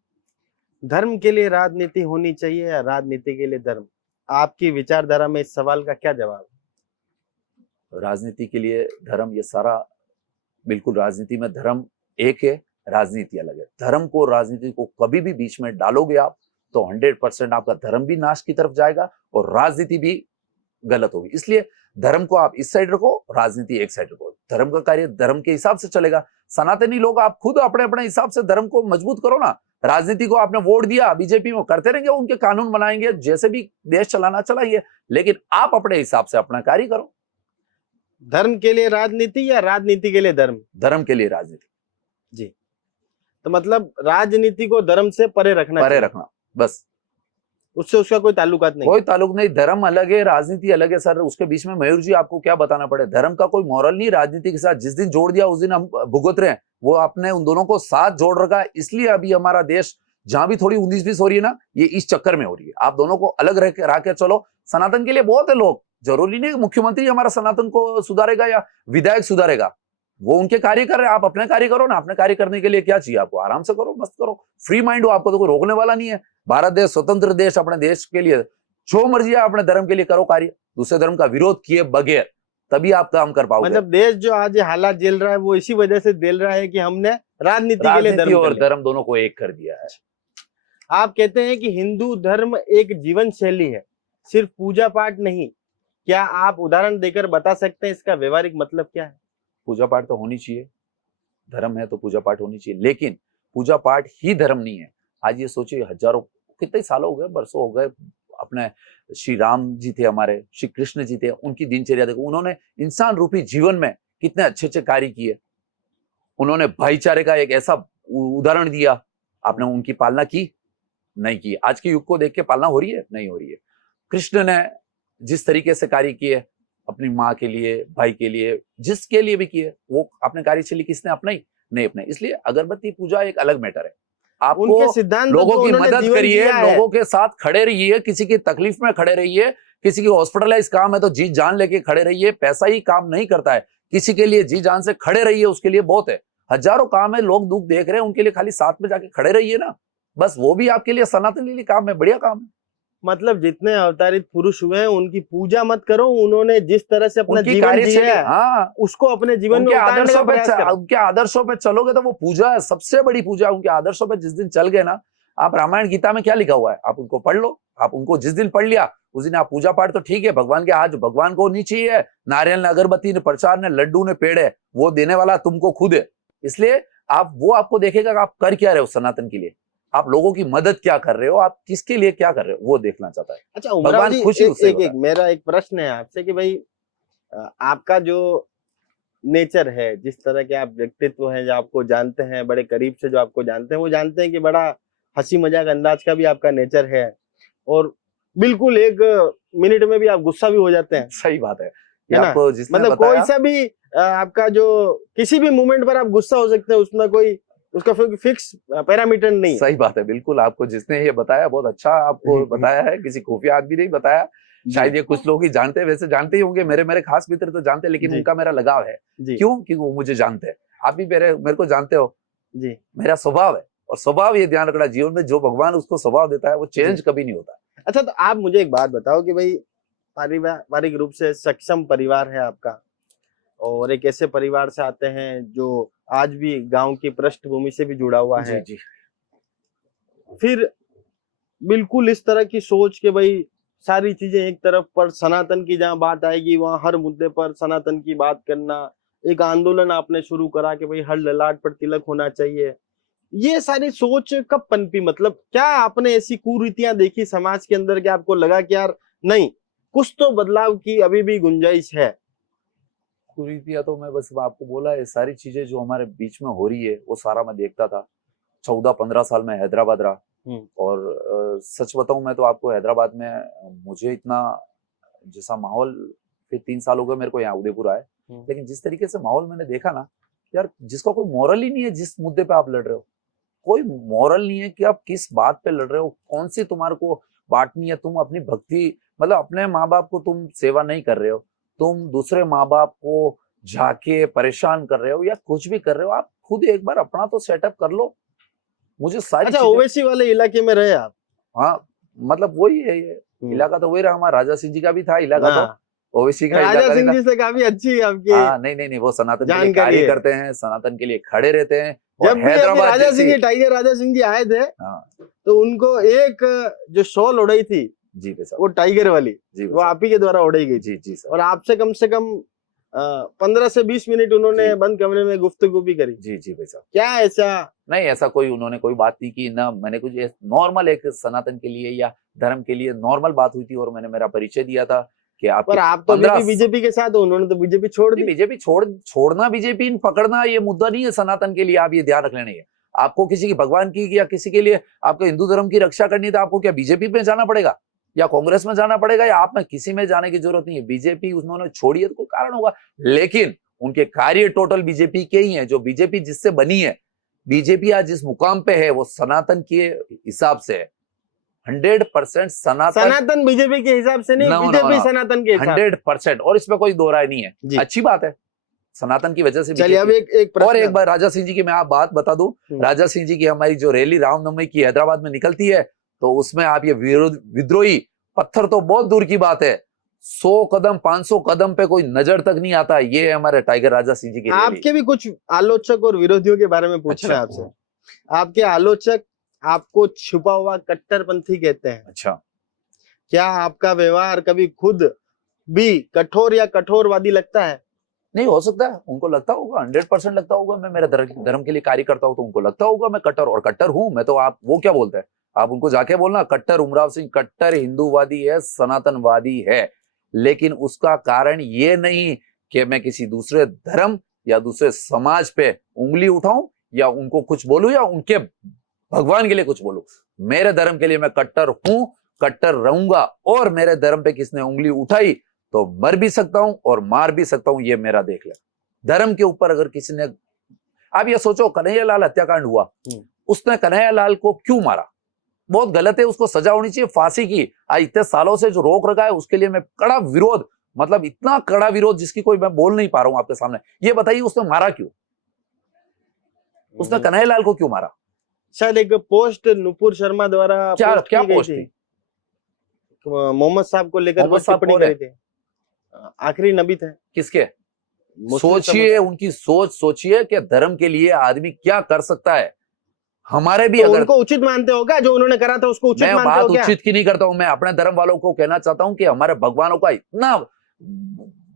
धर्म के लिए राजनीति होनी चाहिए या राजनीति के लिए धर्म? आपकी विचारधारा में इस सवाल का क्या जवाब है? राजनीति के लिए धर्म, ये सारा बिल्कुल, राजनीति में धर्म एक है, राजनीति अलग है। धर्म को, राजनीति को कभी भी बीच में डालोगे आप तो 100% आपका धर्म भी नाश की तरफ जाएगा और राजनीति भी गलत होगी। इसलिए धर्म को आप इस साइड रखो, राजनीति एक साइड रखो। धर्म का कार्य धर्म के हिसाब से चलेगा। सनातनी लोग आप खुद अपने अपने हिसाब से धर्म को मजबूत करो ना। राजनीति को आपने वोट दिया बीजेपी में, करते रहेंगे, उनके कानून बनाएंगे, जैसे भी देश चलाना चलाइए, लेकिन आप अपने हिसाब से अपना कार्य करो। धर्म के लिए राजनीति या राजनीति के लिए धर्म? धर्म के लिए राजनीति। जी, तो मतलब राजनीति को धर्म से परे रखना, परे रखना, बस, उससे उसका कोई ताल्लुकात नहीं। कोई ताल्लुक नहीं। धर्म अलग है, राजनीति अलग है सर। उसके बीच में मयूर जी आपको क्या बताना पड़े, धर्म का कोई मॉरल नहीं राजनीति के साथ। जिस दिन जोड़ दिया उस दिन हम भुगत रहे हैं। वो आपने उन दोनों को साथ जोड़ रखा है, इसलिए अभी हमारा देश जहां भी थोड़ी 19-20 हो रही है ना, ये इस चक्कर में हो रही है। आप दोनों को अलग रह के चलो। सनातन के लिए बहुत है लोग, जरूरी नहीं मुख्यमंत्री हमारा सनातन को सुधारेगा या विधायक सुधारेगा, वो उनके कार्य कर रहे हैं, आप अपने कार्य करो ना। अपने कार्य करने के लिए क्या चाहिए आपको, आराम से करो, मस्त करो, फ्री माइंड हो, आपको तो कोई रोकने वाला नहीं है। भारत देश स्वतंत्र देश, अपने देश के लिए जो मर्जी है अपने धर्म के लिए करो कार्य, दूसरे धर्म का विरोध किए बगैर, तभी आप काम कर पाओगे। मतलब देश जो आज ये हालात झेल रहा है वो इसी वजह से झेल रहा है कि हमने राजनीति के लिए धर्म और धर्म दोनों को एक कर दिया है। आप कहते हैं कि हिंदू धर्म एक जीवन शैली है, सिर्फ पूजा पाठ नहीं। क्या आप उदाहरण देकर बता सकते हैं इसका व्यवहारिक मतलब क्या है? पूजा पाठ तो होनी चाहिए, धर्म है तो पूजा पाठ होनी चाहिए, लेकिन पूजा पाठ ही धर्म नहीं है। आज ये सोचिए, हजारों, कितने सालों हो गए, बरसों हो गए, अपने श्री राम जी थे, हमारे श्री कृष्ण जी थे, उनकी दिनचर्या देखो। उन्होंने इंसान रूपी जीवन में कितने अच्छे अच्छे कार्य किए। उन्होंने भाईचारे का एक ऐसा उदाहरण दिया, आपने उनकी पालना की? नहीं की। आज के युग को देख के पालना हो रही है? नहीं हो रही है। कृष्ण ने जिस तरीके से कार्य किए, अपनी माँ के लिए, भाई के लिए, जिसके लिए भी किए, वो अपने कार्यशैली किसने अपनाई? नहीं अपनाई। इसलिए अगरबत्ती पूजा एक अलग मैटर है। आपको उनके सिद्धांत जो लोगों की उन्होंने मदद जीवन करिए, जिया है। लोगों के साथ खड़े रहिए, किसी की तकलीफ में खड़े रहिए, किसी की हॉस्पिटलाइज काम है तो जी जान लेके खड़े रहिए। पैसा ही काम नहीं करता है, किसी के लिए जी जान से खड़े रहिए, उसके लिए बहुत है। हजारों काम है, लोग दुख देख रहे हैं, उनके लिए खाली साथ में जाके खड़े रहिए ना, बस वो भी आपके लिए सनातन के लिए काम है, बढ़िया काम है। मतलब जितने अवतारित पुरुष हुए हैं उनकी पूजा मत करो, उन्होंने जिस तरह से अपना उनकी जीवन कार्यशैली, जिया है हाँ, उसको अपने जीवन में उनके उतारने का आदर्शों पे प्रयास करो। उनके आदर्शों पे चलोगे तो वो पूजा है, सबसे बड़ी पूजा। उनके आदर्शों पे जिस दिन चल गए ना, आप रामायण गीता में क्या लिखा हुआ है आप उनको पढ़ लो। आप उनको जिस दिन पढ़ लिया उस दिन आप पूजा पाठ तो ठीक है, भगवान के आज भगवान को नहीं चाहिए, नारियल ने अगरबत्ती ने प्रसाद ने लड्डू ने पेड़ है, वो देने वाला तुमको खुद है। इसलिए आप वो आपको देखेगा कि आप कर क्या रहे हो सनातन के लिए, आप लोगों की मदद क्या कर रहे हो, आप किसके लिए क्या कर रहे हो, वो देखना चाहता है। अच्छा उमराव भगवान जी, खुशी उससे होता है। मेरा एक प्रश्न है आपसे कि भाई आपका जो नेचर है, जिस तरह के आप व्यक्तित्व हैं, जो आपको जानते हैं बड़े करीब से, जो आपको जानते हैं वो जानते हैं कि बड़ा हंसी मजाक अंदाज का भी आपका नेचर है, और बिल्कुल एक मिनट में भी आप गुस्सा भी हो जाते हैं, सही बात है, ये है ना? आपको जिसने मतलब बताया, कोई सा भी आपका जो किसी भी मोमेंट पर आप गुस्सा हो सकते हैं, उसमें कोई उसका फिक्स पैरामीटर नहीं है। सही बात है, बिल्कुल आपको जिसने ये बताया बहुत अच्छा आपको बताया है, किसी खुफिया आदमी ने बताया। शायद ये कुछ लोग ही जानते हैं, वैसे जानते ही होंगे, मेरे खास मित्र तो जानते हैं, लेकिन जी। उनका मेरा लगाव है। जी क्यों? क्योंकि वो मुझे जानते हैं, आप भी मेरे को जानते हो, जी मेरा स्वभाव है, और स्वभाव ये ध्यान रखना, जीवन में जो भगवान उसको स्वभाव देता है वो चेंज जी। कभी नहीं होता। अच्छा, तो आप मुझे एक बात बताओ कि भाई पारिवारिक रूप से सक्षम परिवार है आपका, और एक ऐसे परिवार से आते हैं जो आज भी गांव की पृष्ठभूमि से भी जुड़ा हुआ है, जी। फिर बिल्कुल इस तरह की सोच के भाई सारी चीजें एक तरफ पर सनातन की जहां बात आएगी वहां हर मुद्दे पर सनातन की बात करना, एक आंदोलन आपने शुरू करा कि भाई हर ललाट पर तिलक होना चाहिए, ये सारी सोच कब पनपी? मतलब क्या आपने ऐसी कुरीतियां देखी समाज के अंदर कि आपको लगा कि यार नहीं, कुछ तो बदलाव की अभी भी गुंजाइश है? कुरीतियां तो मैं बस आपको बोला, ये सारी चीजें जो हमारे बीच में हो रही है वो सारा मैं देखता था। 14-15 साल में हैदराबाद रहा, और सच बताऊं मैं तो आपको, हैदराबाद में मुझे इतना जैसा माहौल, फिर 3 साल हो गए मेरे को यहाँ उदयपुर आए, लेकिन जिस तरीके से माहौल मैंने देखा ना यार, जिसका कोई मॉरल ही नहीं है, जिस मुद्दे पे आप लड़ रहे हो कोई मॉरल नहीं है कि आप किस बात पे लड़ रहे हो, कौन सी तुम्हारे को बांटनी है। तुम अपनी भक्ति, मतलब अपने माँ बाप को तुम सेवा नहीं कर रहे हो, तुम दूसरे माँ बाप को जाके परेशान कर रहे हो या कुछ भी कर रहे हो, आप खुद एक बार अपना तो सेटअप कर लो। मुझे सारी अच्छा, चीजें, ओवैसी वाले इलाके में रहे आप? हाँ, मतलब वही है, ये इलाका तो वही रहा हमारा, राजा सिंह जी का भी था इलाका, तो ओवैसी का राजा इलाका सिंह था। जी से काफी अच्छी आपकी हाँ, नहीं, वो सनातन के लिए जानकारी कार्य है। करते हैं, सनातन के लिए खड़े रहते हैं। और जब भी अभी हैदराबाद राजा सिंह जी, जैसी, टाइगर राजा सिंह जी आए थे, हाँ तो उनको एक जो शॉल उड़ाई थी जी भाई साहब, वो टाइगर वाली, जी वो आप ही के द्वारा उड़ाई गई थी, जी सर, और आपसे कम से कम 15 से 20 मिनट उन्होंने जी। बंद कमरे में गुफ्तगू भी करी। जी भाई साहब, क्या ऐसा? नहीं ऐसा कोई उन्होंने कोई बात नहीं की ना, मैंने कुछ नॉर्मल एक सनातन के लिए या धर्म के लिए नॉर्मल बात हुई थी, और मैंने मेरा परिचय दिया था कि आप पर आप तो अभी भी बीजेपी के साथ हो, उन्होंने तो बीजेपी छोड़ दी। बीजेपी छोड़ना, बीजेपी पकड़ना ये मुद्दा नहीं है सनातन के लिए, आप ये ध्यान रख लेना है। आपको किसी की भगवान की या किसी के लिए आपको हिंदू धर्म की रक्षा करनी है तो आपको क्या बीजेपी में जाना पड़ेगा या कांग्रेस में जाना पड़ेगा, या आप में किसी में जाने की जरूरत नहीं है। बीजेपी उन्होंने छोड़ी है तो कोई कारण होगा, लेकिन उनके कार्य टोटल बीजेपी के ही है। जो बीजेपी जिससे बनी है, बीजेपी आज जिस मुकाम पे है वो सनातन के हिसाब से है, 100% सनातन बीजेपी के हिसाब से नहीं, बीजेपी सनातन के हिसाब 100%, और इसमें कोई दो राय नहीं है। अच्छी बात है, सनातन की वजह से। चलिए अब एक और एक बार राजा सिंह जी की मैं आप बात बता दूं, राजा सिंह जी की हमारी जो रैली रामनवमी की हैदराबाद में निकलती है, तो उसमें आप ये विद्रोही पत्थर तो बहुत दूर की बात है, 100 कदम 500 कदम पे कोई नजर तक नहीं आता। ये है हमारे टाइगर राजा सिंह जी की रैली। आपके भी कुछ आलोचक और विरोधियों के बारे में पूछना है आपसे। आपके आलोचक आपको छुपा हुआ कट्टरपंथी कहते हैं। अच्छा, क्या आपका व्यवहार कभी खुद भी कठोर या कठोरवादी लगता है? नहीं, हो सकता है उनको लगता होगा, 100% लगता होगा। मैं मेरा धर्म के लिए कार्य करता हूँ तो उनको लगता होगा मैं कट्टर, और कट्टर हूं मैं तो। आप वो क्या बोलते हैं, आप उनको जाके बोलना कट्टर उमराव सिंह कट्टर हिंदूवादी है, सनातनवादी है, लेकिन उसका कारण ये नहीं कि मैं किसी दूसरे धर्म या दूसरे समाज पे उंगली उठाऊं या उनको कुछ बोलूं या उनके भगवान के लिए कुछ बोलूं। मेरे धर्म के लिए मैं कट्टर हूं, कट्टर रहूंगा, और मेरे धर्म पे किसने उंगली उठाई तो मर भी सकता हूं और मार भी सकता हूं, ये मेरा देख ले। धर्म के ऊपर अगर किसी ने, आप ये सोचो कन्हैयालाल हत्याकांड हुआ, उसने कन्हैयालाल को क्यों मारा? बहुत गलत है, उसको सजा होनी चाहिए फांसी की। आज इतने सालों से जो रोक रखा है उसके लिए मैं कड़ा विरोध, मतलब इतना कड़ा विरोध जिसकी कोई मैं बोल नहीं पा रहा हूं आपके सामने। ये बताइए उसने मारा क्यों? उसने कन्हैयालाल को क्यों मारा? शायद एक पोस्ट नुपुर शर्मा द्वारा क्या पोस्ट क्या की गई पोस्ट थी थी? मोहम्मद साहब को लेकर मोहम्मद कुछ साहब टिप्पणी कौन है? करी थी। आखिरी नबी थे किसके? मुस्लिम सोचिए, समुदाय। उनकी सोच सोचिए कि धर्म के लिए आदमी क्या कर सकता है। हमारे भी तो अगर, उनको उचित मानते हो क्या? जो उन्होंने करा था उसको उचित मैं मानते बात हो क्या? उचित की नहीं करता हूं, मैं अपने धर्म वालों को कहना चाहता हूं कि हमारे भगवानों का इतना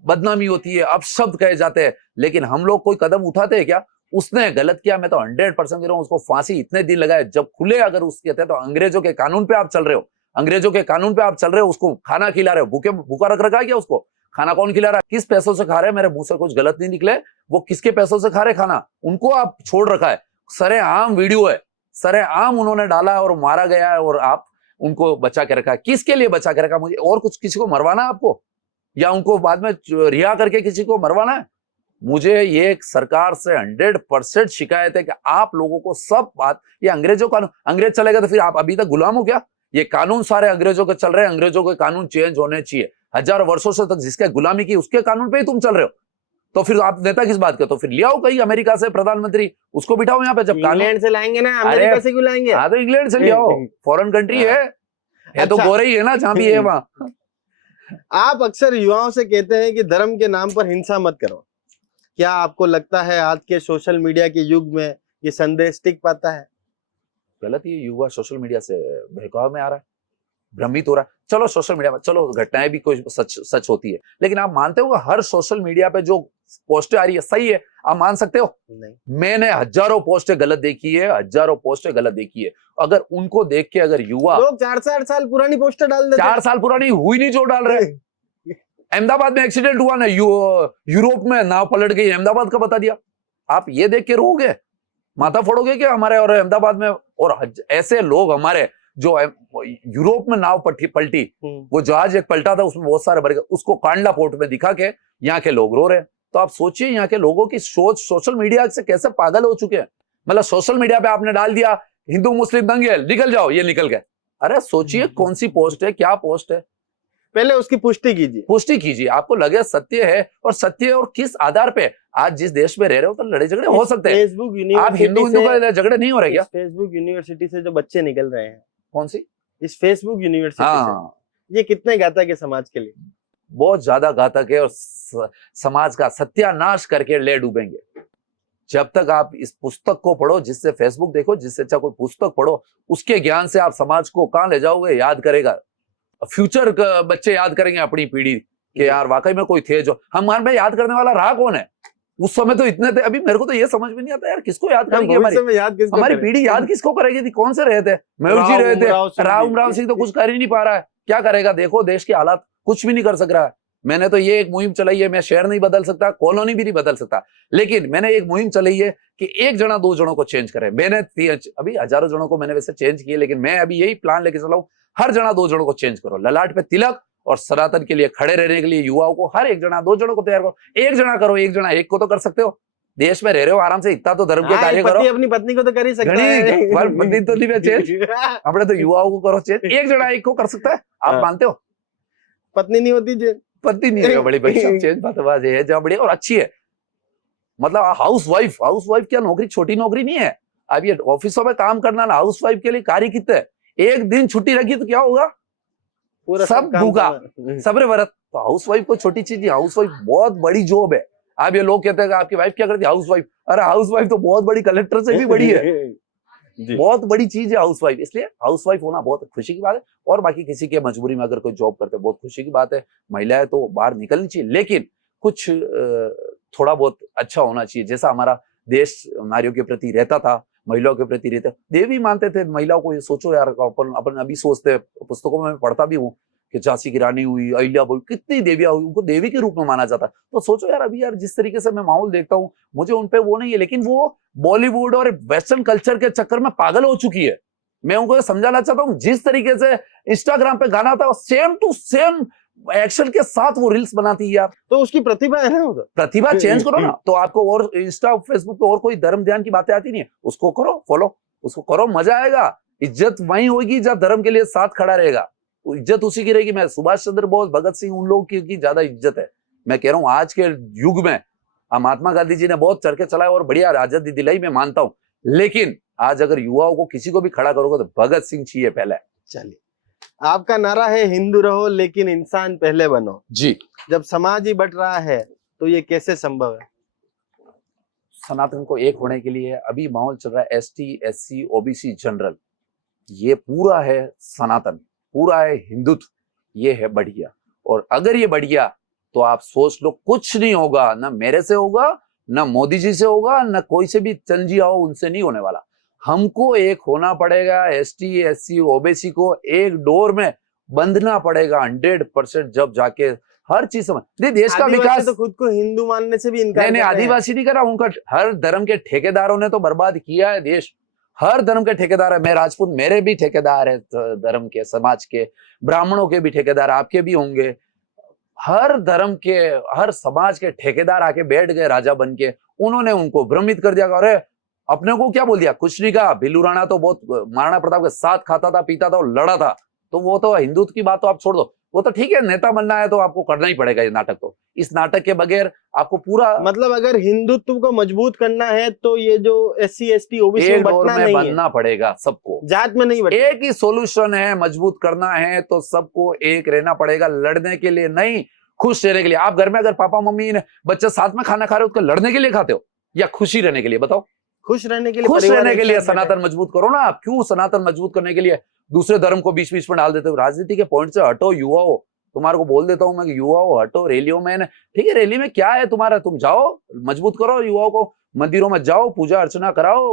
बदनामी होती है, अपशब्द कहे जाते हैं, लेकिन हम लोग कोई कदम उठाते हैं क्या? उसने गलत किया, मैं तो 100% कह रहा हूं, उसको फांसी इतने दिन लगाए, जब खुले अगर उसके थे तो अंग्रेजों के कानून पे आप चल रहे हो, अंग्रेजों के कानून पे आप चल रहे हो, उसको खाना खिला रहे हो, भूखा रख रखा है क्या उसको? खाना कौन खिला रहा है? किस पैसों से खा रहे हैं? मेरे मुंह से कुछ गलत नहीं निकले, वो किसके पैसों से खा रहे खाना? उनको आप छोड़ रखा है, सरेआम वीडियो है, सरेआम उन्होंने डाला है और मारा गया है, और आप उनको बचा के रखा है। किसके लिए बचा के रखा? मुझे और कुछ किसी को मरवाना है आपको, या उनको बाद में रिहा करके किसी को मरवाना है? मुझे ये सरकार से 100% शिकायत है कि आप लोगों को सब बात, ये अंग्रेजों का, अंग्रेज चलेगा तो फिर आप अभी तक गुलाम हो क्या? ये कानून सारे अंग्रेजों के चल रहे हैं, अंग्रेजों के कानून चेंज होने चाहिए। हजारों वर्षों से तक जिसके गुलामी की उसके कानून पे ही तुम चल रहे हो, तो फिर आप नेता किस बात के? तो फिर ले आओ कहीं अमेरिका से प्रधानमंत्री, उसको बिठाओ यहाँ पे। जब कानून, इंग्लैंड से लाएंगे ना, अमेरिका से क्यों लाएंगे? हाँ तो इंग्लैंड से ले आओ, फॉरेन कंट्री है तो अच्छा। गोरे ही है ना, जहां भी है वहां। आप अक्सर युवाओं से कहते हैं कि धर्म के नाम पर हिंसा मत करो। क्या आपको लगता है आज के सोशल मीडिया के युग में ये संदेश टिक पाता है? गलत, ये युवा सोशल मीडिया से बहकाव में आ रहा है, भ्रमित हो रहा है। चलो सोशल मीडिया में, चलो घटनाएं भी कोई सच होती है, लेकिन आप मानते हो हर सोशल मीडिया पे जो पोस्टें आ रही है सही है? आप मान सकते हो? नहीं। मैंने हजारों पोस्टें गलत देखी है, हजारों पोस्टें गलत देखी है। अगर उनको देख के अगर युवा, लोग 4 साल पुरानी पोस्टर डाल देते 4 साल पुरानी हुई नहीं जो डाल रहे हैं। अहमदाबाद में एक्सीडेंट हुआ ना, यूरोप में नाव पलट गई, अहमदाबाद का बता दिया। आप ये देख के रोगे, माथा फोड़ोगे क्या हमारे और अहमदाबाद में? और ऐसे लोग हमारे जो यूरोप में नाव पलटी, वो जहाज एक पलटा था उसमें बहुत सारे भर गए, उसको कांडला पोर्ट में दिखा के यहाँ के लोग रो रहे हैं। तो आप सोचिए यहाँ के लोगों की सोच सोशल मीडिया से कैसे पागल हो चुके हैं। मतलब सोशल मीडिया पे आपने डाल दिया हिंदू मुस्लिम दंगल, निकल जाओ, ये निकल गए। अरे सोचिए कौन सी पोस्ट है, क्या पोस्ट है, पहले उसकी पुष्टि कीजिए, पुष्टि कीजिए। आपको लगे सत्य है, और सत्य और किस आधार पे? आज जिस देश में रह रहे हो तो लड़े झगड़े हो सकते हैं, फेसबुक आप यूनिवर्सिटी हिंदू का झगड़े नहीं हो रहे क्या? फेसबुक यूनिवर्सिटी से जो बच्चे निकल रहे हैं, कौन सी? इस फेसबुक यूनिवर्सिटी हाँ, से, ये कितने घातक है समाज के लिए? बहुत ज्यादा घातक है, और समाज का सत्यानाश करके ले डूबेंगे। जब तक आप इस पुस्तक को पढ़ो, जिससे फेसबुक देखो, जिससे अच्छा कोई पुस्तक पढ़ो, उसके ज्ञान से आप समाज को कहां ले जाओगे? याद करेगा फ्यूचर बच्चे, याद करेंगे अपनी पीढ़ी कि यार वाकई में कोई थे जो हमारे में याद करने वाला रहा कौन है? उस समय तो इतने थे। अभी मेरे को तो ये समझ में नहीं आता यार, किसको याद करेंगे? हमारी पीढ़ी याद किसको करेगी थी? कौन से रहे थे? मयूर जी रहे थे, राम सिंह तो कुछ कर ही नहीं पा रहा है, क्या करेगा? देखो देश के हालात, कुछ भी नहीं कर सक रहा है। मैंने तो ये एक मुहिम चलाई है, मैं शहर नहीं बदल सकता, कॉलोनी भी नहीं बदल सकता, लेकिन मैंने एक मुहिम चलाई है कि 1 जना 2 जनों को चेंज करें। मैंने अभी हजारों जनों को मैंने वैसे चेंज किए, लेकिन मैं अभी यही प्लान लेके चला हूं, हर जना 2 जनों को चेंज करो। ललाट पे तिलक, और सनातन के लिए खड़े रहने के लिए युवाओं को हर 1 जना 2 जनों को तैयार करो। 1 जना करो, 1 जना 1 को तो कर सकते हो। देश में रह रहे हो आराम से, इतना तो धर्म के कार्य करो। अपनी पत्नी को तो कर ही सकता है, पत्नी तो नहीं चेंज, अपने तो युवाओं को करो चेंज। 1 जना 1 को कर सकता है, आप मानते हो? पत्नी नहीं होती चेंज, पत्नी नहीं है बड़ी भाई, सब चेंज बात है जहाँ बड़ी और अच्छी है। मतलब हाउस वाइफ क्या नौकरी छोटी नौकरी नहीं है। अब ये ऑफिसों में काम करना ना, हाउस वाइफ के लिए कार्य कितने। 1 दिन छुट्टी रखी तो क्या होगा? सब भूखा, सबरे व्रत। तो हाउस वाइफ को छोटी चीज नहीं, हाउस वाइफ बहुत बड़ी जॉब है। अब ये लोग कहते हैं कि आपकी वाइफ क्या करती है? House wife. अरे हाउस वाइफ तो बहुत बड़ी, कलेक्टर से भी बड़ी है, बहुत बड़ी चीज है हाउस वाइफ। इसलिए हाउस वाइफ होना बहुत खुशी की बात है। और बाकी किसी के मजबूरी में अगर कोई जॉब करते हैं, बहुत खुशी की बात है। महिलाएं तो बाहर निकलनी चाहिए, लेकिन कुछ थोड़ा बहुत अच्छा होना चाहिए। जैसा हमारा देश नारियों के प्रति रहता था, महिलाओं के प्रति रहता, देवी मानते थे महिलाओं को। ये सोचो यार, अपन अभी सोचते, पुस्तकों में मैं पढ़ता भी हूँ कि झांसी की रानी हुई, अहिल्याबाई, कितनी देवियां हुई, उनको देवी के रूप में माना जाता। तो सोचो यार, अभी यार जिस तरीके से मैं माहौल देखता हूँ, मुझे उनपे वो नहीं है, लेकिन वो बॉलीवुड और वेस्टर्न कल्चर के चक्कर में पागल हो चुकी है। मैं उनको समझाना चाहता हूँ, जिस तरीके से इंस्टाग्राम पे गाना था, सेम टू सेम एक्शन के साथ वो रील्स बनाती है यार। तो उसकी प्रतिभा है ना, प्रतिभा चेंज करो ना। तो आपको और इंस्टा फेसबुक पे और कोई धर्म ध्यान की बातें आती नहीं है, उसको करो फॉलो, उसको करो, मजा आएगा। इज्जत वहीं होगी जब धर्म के लिए साथ खड़ा रहेगा, इज्जत उसी की रहेगी। मैं सुभाष चंद्र बोस, भगत सिंह, उन लोगों की ज्यादा इज्जत है। मैं कह रहा हूँ आज के युग में महात्मा गांधी जी ने बहुत चढ़ के चलाया और बढ़िया आजादी दिलाई, मैं मानता हूँ, लेकिन आज अगर युवाओं को किसी को भी खड़ा करोगे तो भगत सिंह चाहिए पहले। चलिए, आपका नारा है हिंदू रहो लेकिन इंसान पहले बनो। जी, जब समाज ही बट रहा है तो ये कैसे संभव है? सनातन को एक होने के लिए अभी माहौल चल रहा है एसटी, एससी, ओबीसी, जनरल, ये पूरा है सनातन, पूरा है हिंदुत्व, ये है बढ़िया। और अगर ये बढ़िया तो आप सोच लो कुछ नहीं होगा, ना मेरे से होगा, ना मोदी जी से होगा, ना कोई से भी चंजी आओ उनसे नहीं होने वाला। हमको एक होना पड़ेगा, एसटी, एससी, ओबीसी को एक डोर में बंधना पड़ेगा 100%, जब जाके हर चीज समझ नहीं। देश का विकास तो खुद को हिंदू मानने से भी इनकार नहीं, आदिवासी नहीं करा, उनका हर धर्म के ठेकेदारों ने तो बर्बाद किया है देश। हर धर्म के ठेकेदार है, मैं राजपूत, मेरे भी ठेकेदार है धर्म के, समाज के, ब्राह्मणों के भी ठेकेदार, आपके भी होंगे। हर धर्म के, हर समाज के ठेकेदार आके बैठ गए राजा बन के, उन्होंने उनको भ्रमित कर दिया। अरे अपने को क्या बोल दिया, कुछ नहीं कहा। भिल्लू राणा तो बहुत महाराणा प्रताप के साथ खाता था, पीता था और लड़ा था, तो वो तो हिंदुत्व की बात तो आप छोड़ दो, वो तो ठीक है, नेता बनना है तो आपको करना ही पड़ेगा ये नाटक। तो इस नाटक के बगैर आपको पूरा, मतलब अगर हिंदुत्व को मजबूत करना है तो ये जो एससी, एसटी, ओबीसी एक में डोर बंटना में नहीं बनना है, पड़ेगा सबको, जात में नहीं बंटना। एक ही सॉल्यूशन है, मजबूत करना है तो सबको एक रहना पड़ेगा, लड़ने के लिए नहीं, खुश रहने के लिए। आप घर में अगर पापा मम्मी ने बच्चे साथ में खाना खा रहे हो तो लड़ने के लिए खाते हो या खुशी रहने के लिए? बताओ। खुश रहने के लिए, खुश परिवार रहने एक के लिए साथ बैठे। सनातन मजबूत करो ना। आप क्यों सनातन मजबूत करने के लिए दूसरे धर्म को बीच बीच में डाल देते हो? राजनीति के पॉइंट से हटो, युवाओ, तुम्हारे को बोल देता हूं मैं कि युवाओ हटो रैलियों में। ठीक है, रैली में क्या है तुम्हारा, तुम जाओ, मजबूत करो युवाओं को, मंदिरों में जाओ, पूजा अर्चना कराओ,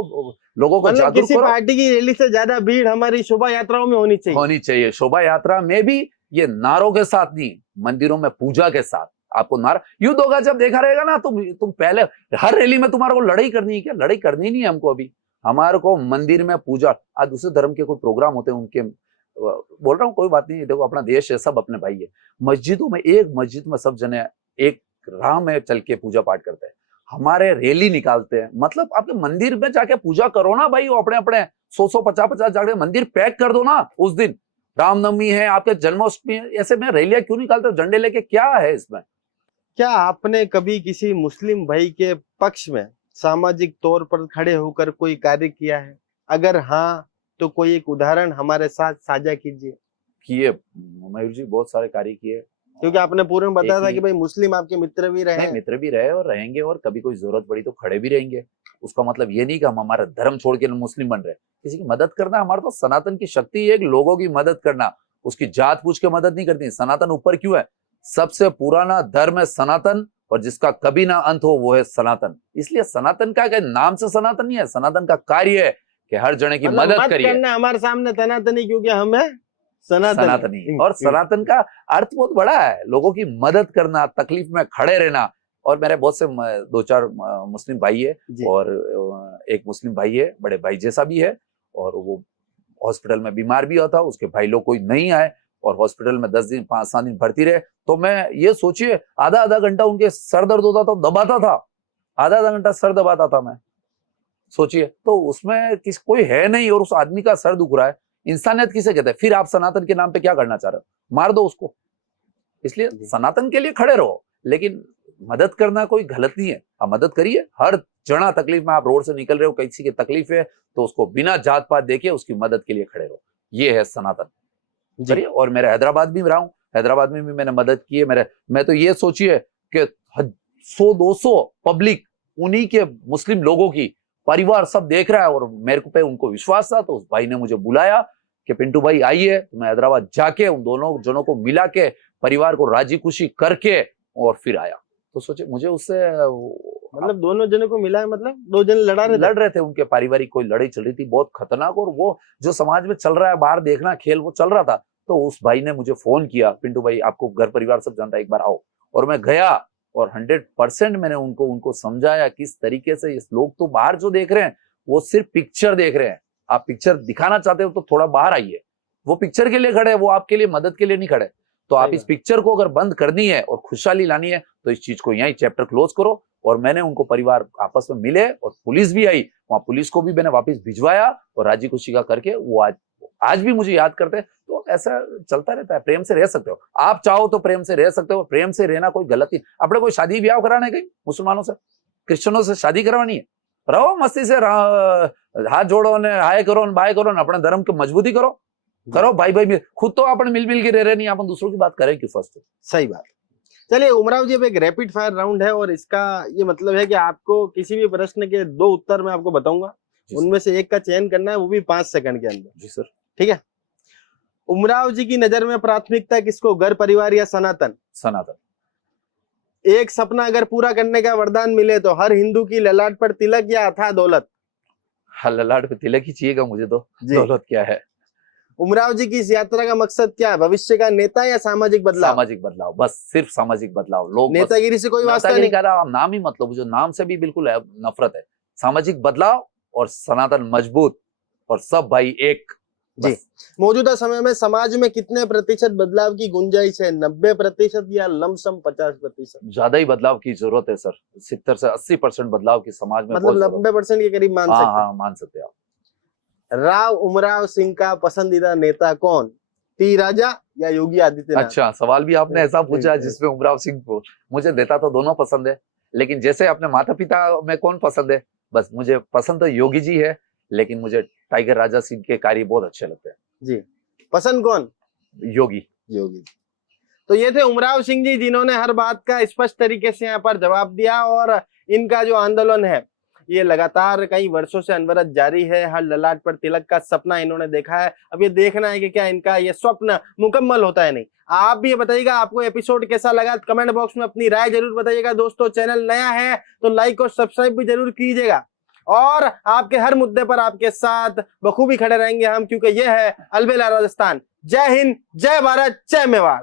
लोगों को मतलब जागरूक किसी करो। पार्टी की रैली से ज्यादा भीड़ हमारी शोभा यात्राओं में होनी चाहिए। होनी चाहिए शोभा यात्रा में भी, ये नारों के साथ नहीं, मंदिरों में पूजा के साथ। आपको नारा युद्ध होगा जब देखा रहेगा ना, तुम पहले हर रैली में तुम्हारे को लड़ाई करनी है क्या? लड़ाई करनी नहीं है हमको। अभी हमारे को मंदिर में पूजा, आज दूसरे धर्म के कोई प्रोग्राम होते हैं उनके, बोल रहा हूँ कोई बात नहीं, देखो अपना देश है, सब अपने भाई है। मस्जिदों में, एक मस्जिद में सब जने एक राह में चल के पूजा पाठ करते हैं, हमारे रैली निकालते हैं। मतलब आपके मंदिर में जाके पूजा करो ना भाई, अपने अपने 100 50 जाके मंदिर पैक कर दो ना उस दिन। रामनवमी है, आपके जन्माष्टमी है, ऐसे में रैलियां क्यों निकालते हो झंडे लेके? क्या है इसमें? क्या आपने कभी किसी मुस्लिम भाई के पक्ष में सामाजिक तौर पर खड़े होकर कोई कार्य किया है? अगर हाँ तो कोई एक उदाहरण हमारे साथ साझा कीजिए। किए मयूर जी, बहुत सारे कार्य किए, क्योंकि आपने पूर्व में बताया एक था ही- कि भाई मुस्लिम आपके मित्र भी रहे नहीं, हैं। मित्र भी रहे और रहेंगे, और कभी कोई जरूरत पड़ी तो खड़े भी रहेंगे। उसका मतलब ये नहीं कि हम हमारा धर्म छोड़ के मुस्लिम बन रहे। किसी की मदद करना हमारा तो सनातन की शक्ति है, लोगों की मदद करना। उसकी जात पूछ के मदद नहीं करती। सनातन ऊपर क्यों है? सबसे पुराना धर्म है सनातन, और जिसका कभी ना अंत हो वो है सनातन। इसलिए सनातन का नाम से सनातन नहीं है, सनातन का कार्य है कि हर जने की मतलब मदद मत करिए। करना हमारे सामने तनातनी, क्योंकि हम है सनातनी। और सनातन का अर्थ बहुत बड़ा है, लोगों की मदद करना, तकलीफ में खड़े रहना। और मेरे बहुत से 2-4 मुस्लिम भाई है, जी। और एक मुस्लिम भाई है, बड़े भाई जैसा भी है, और वो हॉस्पिटल में बीमार भी हुआ था, उसके भाई लोग कोई नहीं आए और हॉस्पिटल में 10 दिन 5-7 दिन भर्ती रहे। तो मैं ये सोचिए, आधा घंटा उनके सर दर्द होता तो दबाता था, आधा घंटा सर दबाता था मैं। सोचिए, तो उसमें कोई है नहीं और उस आदमी का सर दुख रहा है। इंसानियत किसे कहते हैं? फिर आप सनातन के नाम पे क्या करना चाह रहे हो? मार दो उसको। इसलिए सनातन के लिए खड़े रहो, लेकिन मदद करना कोई गलत नहीं है, आप मदद करिए। हर जना तकलीफ में, आप रोड से निकल रहे हो, किसी की तकलीफ है तो उसको बिना जात पात देखे उसकी मदद के लिए खड़े रहो। ये है सनातन। करिए। और मेरे हैदराबाद भी रहा हूँ, हैदराबाद में भी मैंने मदद की है। मैं तो ये सोचिए कि 100-200 पब्लिक, उन्हीं के मुस्लिम लोगों की परिवार सब देख रहा है, और मेरे को पे उनको विश्वास था, तो उस भाई ने मुझे बुलाया कि पिंटू भाई आइए। तो मैं हैदराबाद जाके उन दोनों जनों को मिला के, परिवार को राजी खुशी करके, और फिर आया। तो सोचे मुझे उससे, मतलब दोनों जनों को मिला है, मतलब 2 जन लड़ रहे थे, उनके पारिवारिक कोई लड़ाई चल रही थी बहुत खतरनाक, और वो जो समाज में चल रहा है बाहर देखना खेल, वो चल रहा था। तो उस भाई ने मुझे फोन किया, पिंटू भाई आपको घर परिवार सब जानता है, एक बार आओ। और मैं गया, और 100% मैंने उनको समझाया किस तरीके से इस लोग तो बाहर जो देख रहे हैं वो सिर्फ पिक्चर देख रहे हैं। आप पिक्चर दिखाना चाहते हो तो थोड़ा बाहर आइए। वो पिक्चर के लिए खड़े हैं, वो आपके लिए मदद के लिए नहीं खड़े। तो आप इस पिक्चर को अगर बंद करनी है और खुशहाली लानी है तो इस चीज को यहीं चैप्टर क्लोज करो। और मैंने उनको, परिवार आपस में मिले, और पुलिस भी आई, वहां पुलिस को भी मैंने वापस भिजवाया और राजी खुशी का करके वो आज भी मुझे याद करते हैं। तो ऐसा चलता रहता है, प्रेम से रह सकते हो आप, चाहो तो प्रेम से रह सकते हो, प्रेम से रहना कोई गलत नहीं। अपने कोई शादी ब्याह कराने गई मुसलमानों से, क्रिश्चियनों से शादी करवानी है, रहो मस्ती से, हाथ जोड़ो ने हाय करो बाय करो, अपने धर्म की मजबूती करो भाई भाई, खुद तो अपन मिल के रह रहे नहीं, अपन दूसरों की बात करें क्यों फर्स्ट। सही बात। चलिए उमराव जी, अब एक रैपिड फायर राउंड है और इसका ये मतलब है कि आपको किसी भी प्रश्न के 2 उत्तर मैं आपको बताऊंगा, उनमें से एक का चयन करना है, वो भी 5 सेकंड के अंदर। जी सर। ठीक है। उमराव जी की नजर में प्राथमिकता किसको, घर परिवार या सनातन? सनातन। एक सपना अगर पूरा करने का वरदान मिले तो हर हिंदू की ललाट पर तिलक या अथाह दौलत? ललाट पे तिलक ही चाहिएगा मुझे तो, जी। दौलत क्या है। उमराव जी की इस यात्रा का मकसद क्या है, भविष्य का नेता या सामाजिक बदलाव? सामाजिक बदलाव, बस सिर्फ सामाजिक बदलाव। लोग नेतागिरी से कोई वास्ता नेतागिरी नहीं। का नाम ही मतलब, मुझे नाम से भी बिल्कुल नफरत है। सामाजिक बदलाव और सनातन मजबूत और सब भाई एक। जी। मौजूदा समय में समाज में कितने प्रतिशत बदलाव की गुंजाइश है, 90% या लमसम 50%? ज्यादा ही बदलाव की जरूरत है सर, 70 से 80% बदलाव की समाज में। मतलब 90% के करीब मान सकते हैं। हाँ मान सकते हैं आप। राव उमराव सिंह का पसंदीदा नेता कौन, टी राजा या योगी आदित्यनाथ? अच्छा, सवाल भी आपने ऐसा पूछा जी। जिसमें उमराव सिंह को, मुझे देता तो दोनों पसंद है, लेकिन जैसे अपने माता पिता में कौन पसंद है, बस मुझे पसंद तो योगी जी है, लेकिन मुझे टाइगर राजा सिंह के कार्य बहुत अच्छे लगते हैं। जी। पसंद कौन? योगी। तो ये थे उमराव सिंह जी, जिन्होंने हर बात का स्पष्ट तरीके से यहाँ पर जवाब दिया और इनका जो आंदोलन है ये लगातार कई वर्षों से अनवरत जारी है। हर ललाट पर तिलक का सपना इन्होंने देखा है, अब ये देखना है कि क्या इनका ये स्वप्न मुकम्मल होता है नहीं। आप भी बताइएगा आपको एपिसोड कैसा लगा, कमेंट बॉक्स में अपनी राय जरूर बताइएगा। दोस्तों चैनल नया है तो लाइक और सब्सक्राइब भी जरूर कीजिएगा और आपके हर मुद्दे पर आपके साथ बखूबी खड़े रहेंगे हम, क्योंकि यह है अलबेला राजस्थान। जय हिंद, जय भारत, जय मेवाड़।